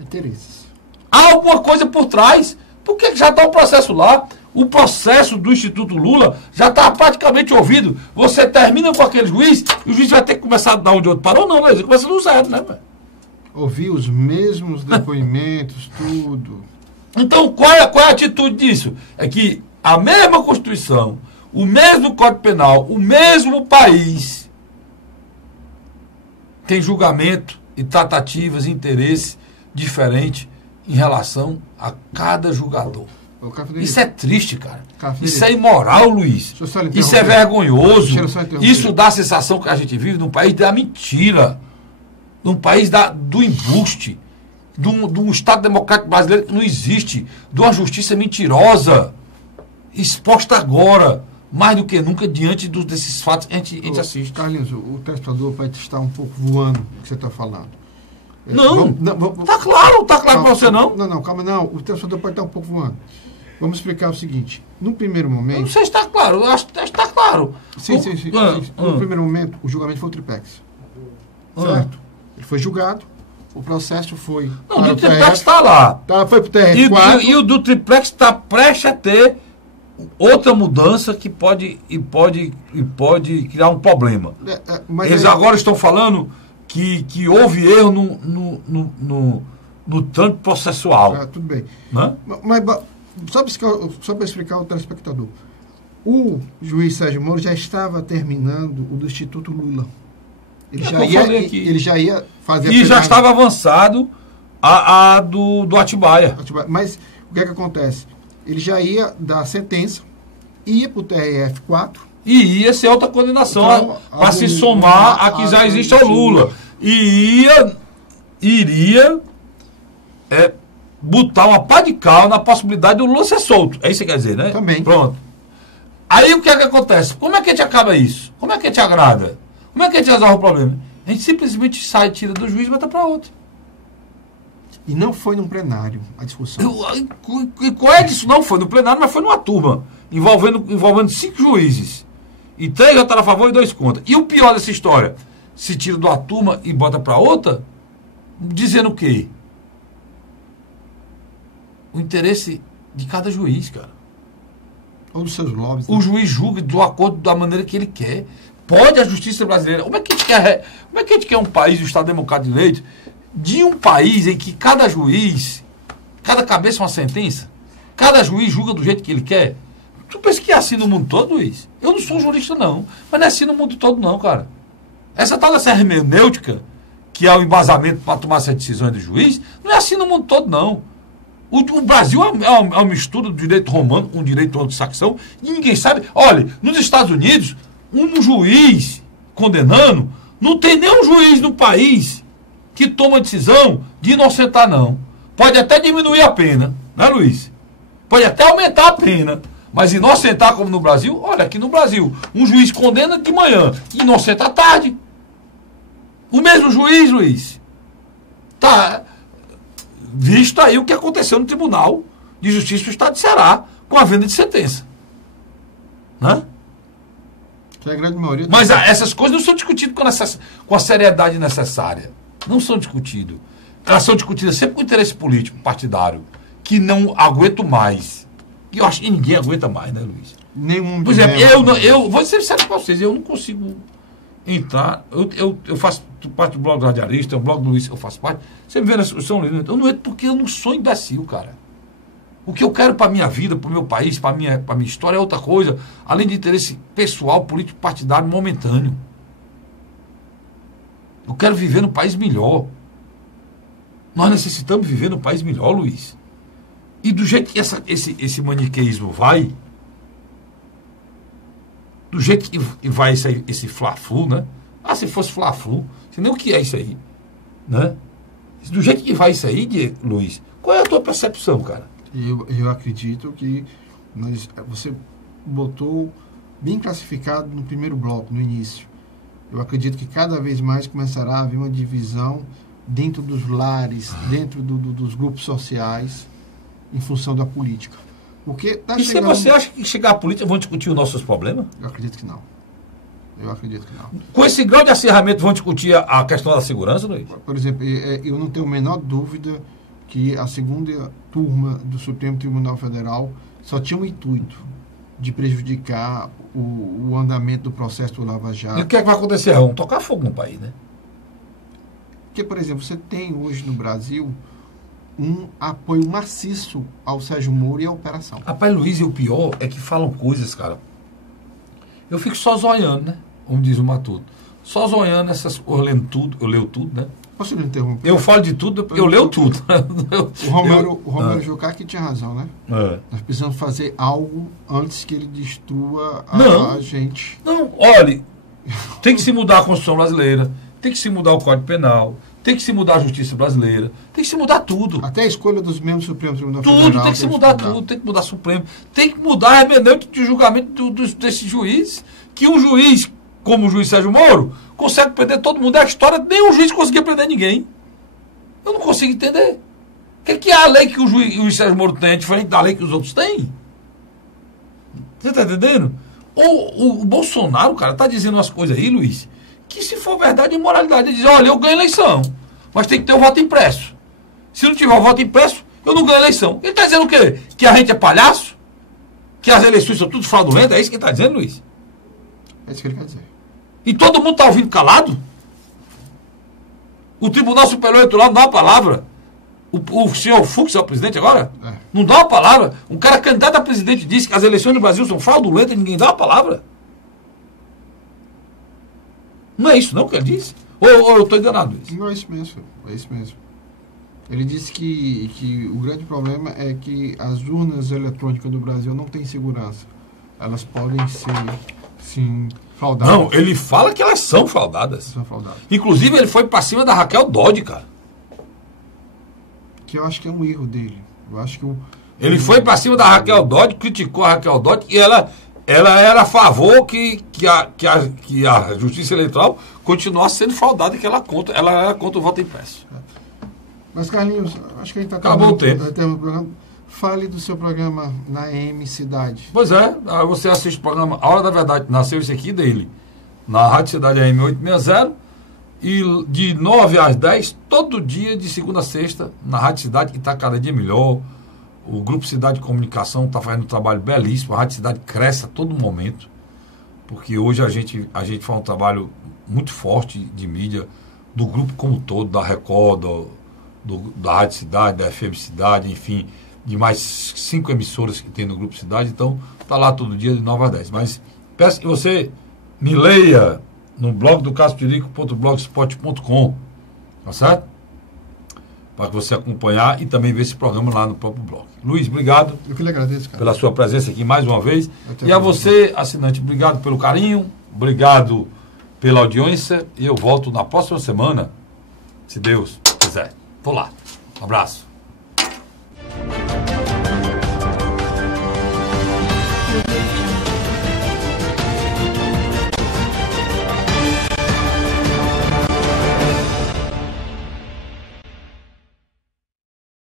Interesses. Há alguma coisa por trás. Por que já está o processo lá? O processo do Instituto Lula já está praticamente ouvido. Você termina com aquele juiz e o juiz vai ter que começar a dar onde o outro parou, não, Luiz? Começa do zero, né, velho? Ouvir os mesmos depoimentos, tudo. Então, qual é a atitude disso? É que a mesma Constituição, o mesmo Código Penal, o mesmo país tem julgamento e tratativas e interesse diferente em relação a cada jogador. Isso é triste, cara. Isso é imoral, Luiz. Isso é vergonhoso. Isso dá a sensação que a gente vive num país da mentira, num país do embuste, de um Estado democrático brasileiro que não existe, de uma justiça mentirosa, exposta agora, mais do que nunca, diante desses fatos que a gente assiste. Carlinhos, o telespectador pode estar um pouco voando o que você está falando. Não, tá claro para você não? Não, calma, não. O telespectador pode estar um pouco voando. Vamos explicar o seguinte. No primeiro momento... Não sei se está claro, eu acho que está claro. Sim. No primeiro momento, o julgamento foi o triplex. Certo? Ele foi julgado, o processo foi... Não, o do triplex está lá. Foi para o TRF4. E o do triplex está prestes a ter outra mudança que pode criar um problema. Eles agora estão falando que houve erro no trâmite processual. Tudo bem. Né? Mas só para explicar ao telespectador. O juiz Sérgio Moro já estava terminando o do Instituto Lula. Ele já ia fazer... E já estava avançado a do Atibaia. Mas o que é que acontece? Ele já ia dar a sentença, ia para o TRF4. E ia ser outra condenação para se somar a que já existe ao Lula. E iria botar uma pá de cal na possibilidade do Lula ser solto. É isso que você quer dizer, né? Também. Pronto. Aí o que é que acontece? Como é que a gente acaba isso? Como é que a gente agrada? Como é que a gente resolve o problema? A gente simplesmente sai, tira do juiz e bota para outro. E não foi num plenário a discussão. E qual é disso? Não foi no plenário, mas foi numa turma, envolvendo 5 juízes. E 3 votaram a favor e 2 contra. E o pior dessa história, se tira de uma turma e bota para outra, dizendo o quê? O interesse de cada juiz, cara. Ou dos seus lobbies. O juiz julga do acordo da maneira que ele quer. Pode a justiça brasileira. Como é que a gente quer um país, um Estado democrático de direito, de um país em que cada juiz, cada cabeça é uma sentença, cada juiz julga do jeito que ele quer? Tu pensa que é assim no mundo todo, Luiz? Eu não sou jurista, não. Mas não é assim no mundo todo, não, cara. Essa tal dessa hermenêutica, que é o embasamento para tomar essas decisões do juiz, não é assim no mundo todo, não. O Brasil é uma mistura do direito romano com o direito anglo-saxão e ninguém sabe. Olha, nos Estados Unidos, um juiz condenando, não tem nenhum juiz no país que toma a decisão de inocentar, não. Pode até diminuir a pena, né, Luiz? Pode até aumentar a pena. Mas inocentar como no Brasil, olha, aqui no Brasil, um juiz condena de manhã, inocenta à tarde. O mesmo juiz, Luiz, tá visto aí o que aconteceu no Tribunal de Justiça do Estado de Ceará com a venda de sentença. Né? Que é a grande maioria. Mas essas coisas não são discutidas com a seriedade necessária. Não são discutidas. Elas são discutidas sempre com interesse político, partidário, que não aguento mais. E eu acho que ninguém aguenta mais, né, Luiz? Nenhum. Por exemplo, eu vou ser sincero para vocês, eu não consigo entrar. Eu faço parte do blog do Radialista, o blog do Luiz, eu faço parte. Você me vê na discussão, eu não entro porque eu não sou imbecil, cara. O que eu quero para a minha vida, para o meu país, para a minha história é outra coisa, além de interesse pessoal, político, partidário, momentâneo. Eu quero viver num país melhor. Nós necessitamos viver num país melhor, Luiz. E do jeito que esse maniqueísmo vai, do jeito que vai esse Fla-Flu, né? Ah, se fosse Fla-Flu, você nem o que é isso aí, né? Do jeito que vai isso aí, Luiz, qual é a tua percepção, cara? Eu acredito que você botou bem classificado no primeiro bloco, no início. Eu acredito que cada vez mais começará a haver uma divisão dentro dos lares, dentro dos grupos sociais, em função da política. Porque e se você acha que chegar à política vão discutir os nossos problemas? Eu acredito que não. Com esse grau de acirramento vão discutir a questão da segurança, Luiz? Por exemplo, eu não tenho a menor dúvida que a segunda turma do Supremo Tribunal Federal só tinha um intuito de prejudicar o andamento do processo do Lava Jato. E o que é que vai acontecer? Vão tocar fogo no país, né? Porque, por exemplo, você tem hoje no Brasil um apoio maciço ao Sérgio Moro e à operação. Rapaz, Luiz, e o pior é que falam coisas, cara. Eu fico só zoiando, né? Como diz o Matuto. só zonhando essas coisas, lendo tudo, eu leio tudo, né? Posso lhe interromper? Eu falo de tudo, eu leio tudo. O Romero Jucá que tinha razão, né? Nós precisamos fazer algo antes que ele destrua a gente. Não, olhe, tem que se mudar a Constituição brasileira, tem que se mudar o Código Penal, tem que se mudar a Justiça brasileira, tem que se mudar tudo. Até a escolha dos membros do Supremo Tribunal Federal. Tudo, tem que se mudar tudo, tem que mudar o Supremo, tem que mudar a hermenêutica de julgamento desse juiz, que um juiz, como o juiz Sérgio Moro, consegue prender todo mundo. É a história, nenhum juiz conseguia prender ninguém. Eu não consigo entender. O que é a lei que o juiz Sérgio Moro tem, é diferente da lei que os outros têm? Você está entendendo? O Bolsonaro, cara, está dizendo umas coisas aí, Luiz, que se for verdade é imoralidade. Ele diz, olha, eu ganho eleição, mas tem que ter o voto impresso. Se não tiver o voto impresso, eu não ganho eleição. Ele está dizendo o quê? Que a gente é palhaço? Que as eleições são tudo fraudulentas? É isso que ele está dizendo, Luiz? É isso que ele quer dizer. E todo mundo está ouvindo calado? O Tribunal Superior Eleitoral não dá uma palavra. O senhor Fux é o presidente agora? É. Não dá uma palavra. Um cara candidato a presidente disse que as eleições no Brasil são fraudulentas e ninguém dá uma palavra. Não é isso não que ele disse? Ou eu estou enganado? Não, é isso mesmo. É isso mesmo. Ele disse que o grande problema é que as urnas eletrônicas do Brasil não têm segurança. Elas podem ser, sim, fraudadas. Não, ele fala que elas são fraudadas. São fraudadas. Inclusive, ele foi pra cima da Raquel Dodge, cara. Que eu acho que é um erro dele. Eu acho que ele foi pra cima da Raquel Dodge, criticou a Raquel Dodge e ela era a favor que a Justiça Eleitoral continuasse sendo fraudada e que ela era contra o voto impresso. Mas, Carlinhos, acho que a gente está acabou o tempo. Fale do seu programa na M Cidade. Pois é, você assiste o programa A Hora da Verdade, nasceu esse aqui dele, na Rádio Cidade AM 860, e de 9 às 10, todo dia, de segunda a sexta, na Rádio Cidade, que está cada dia melhor. O Grupo Cidade de Comunicação está fazendo um trabalho belíssimo, a Rádio Cidade cresce a todo momento, porque hoje a gente faz um trabalho muito forte de mídia, do grupo como todo, da Record, da Rádio Cidade, da FM Cidade, enfim, de mais 5 emissoras que tem no Grupo Cidade. Então, está lá todo dia de 9 a 10. Mas peço que você me leia no blog do casperico.blogspot.com, tá certo? Para que você acompanhar e também ver esse programa lá no próprio blog. Luiz, obrigado. Eu que lhe agradeço, cara, pela sua presença aqui mais uma vez. E a você, assinante, obrigado pelo carinho, obrigado pela audiência, e eu volto na próxima semana, se Deus quiser. Vou lá. Um abraço.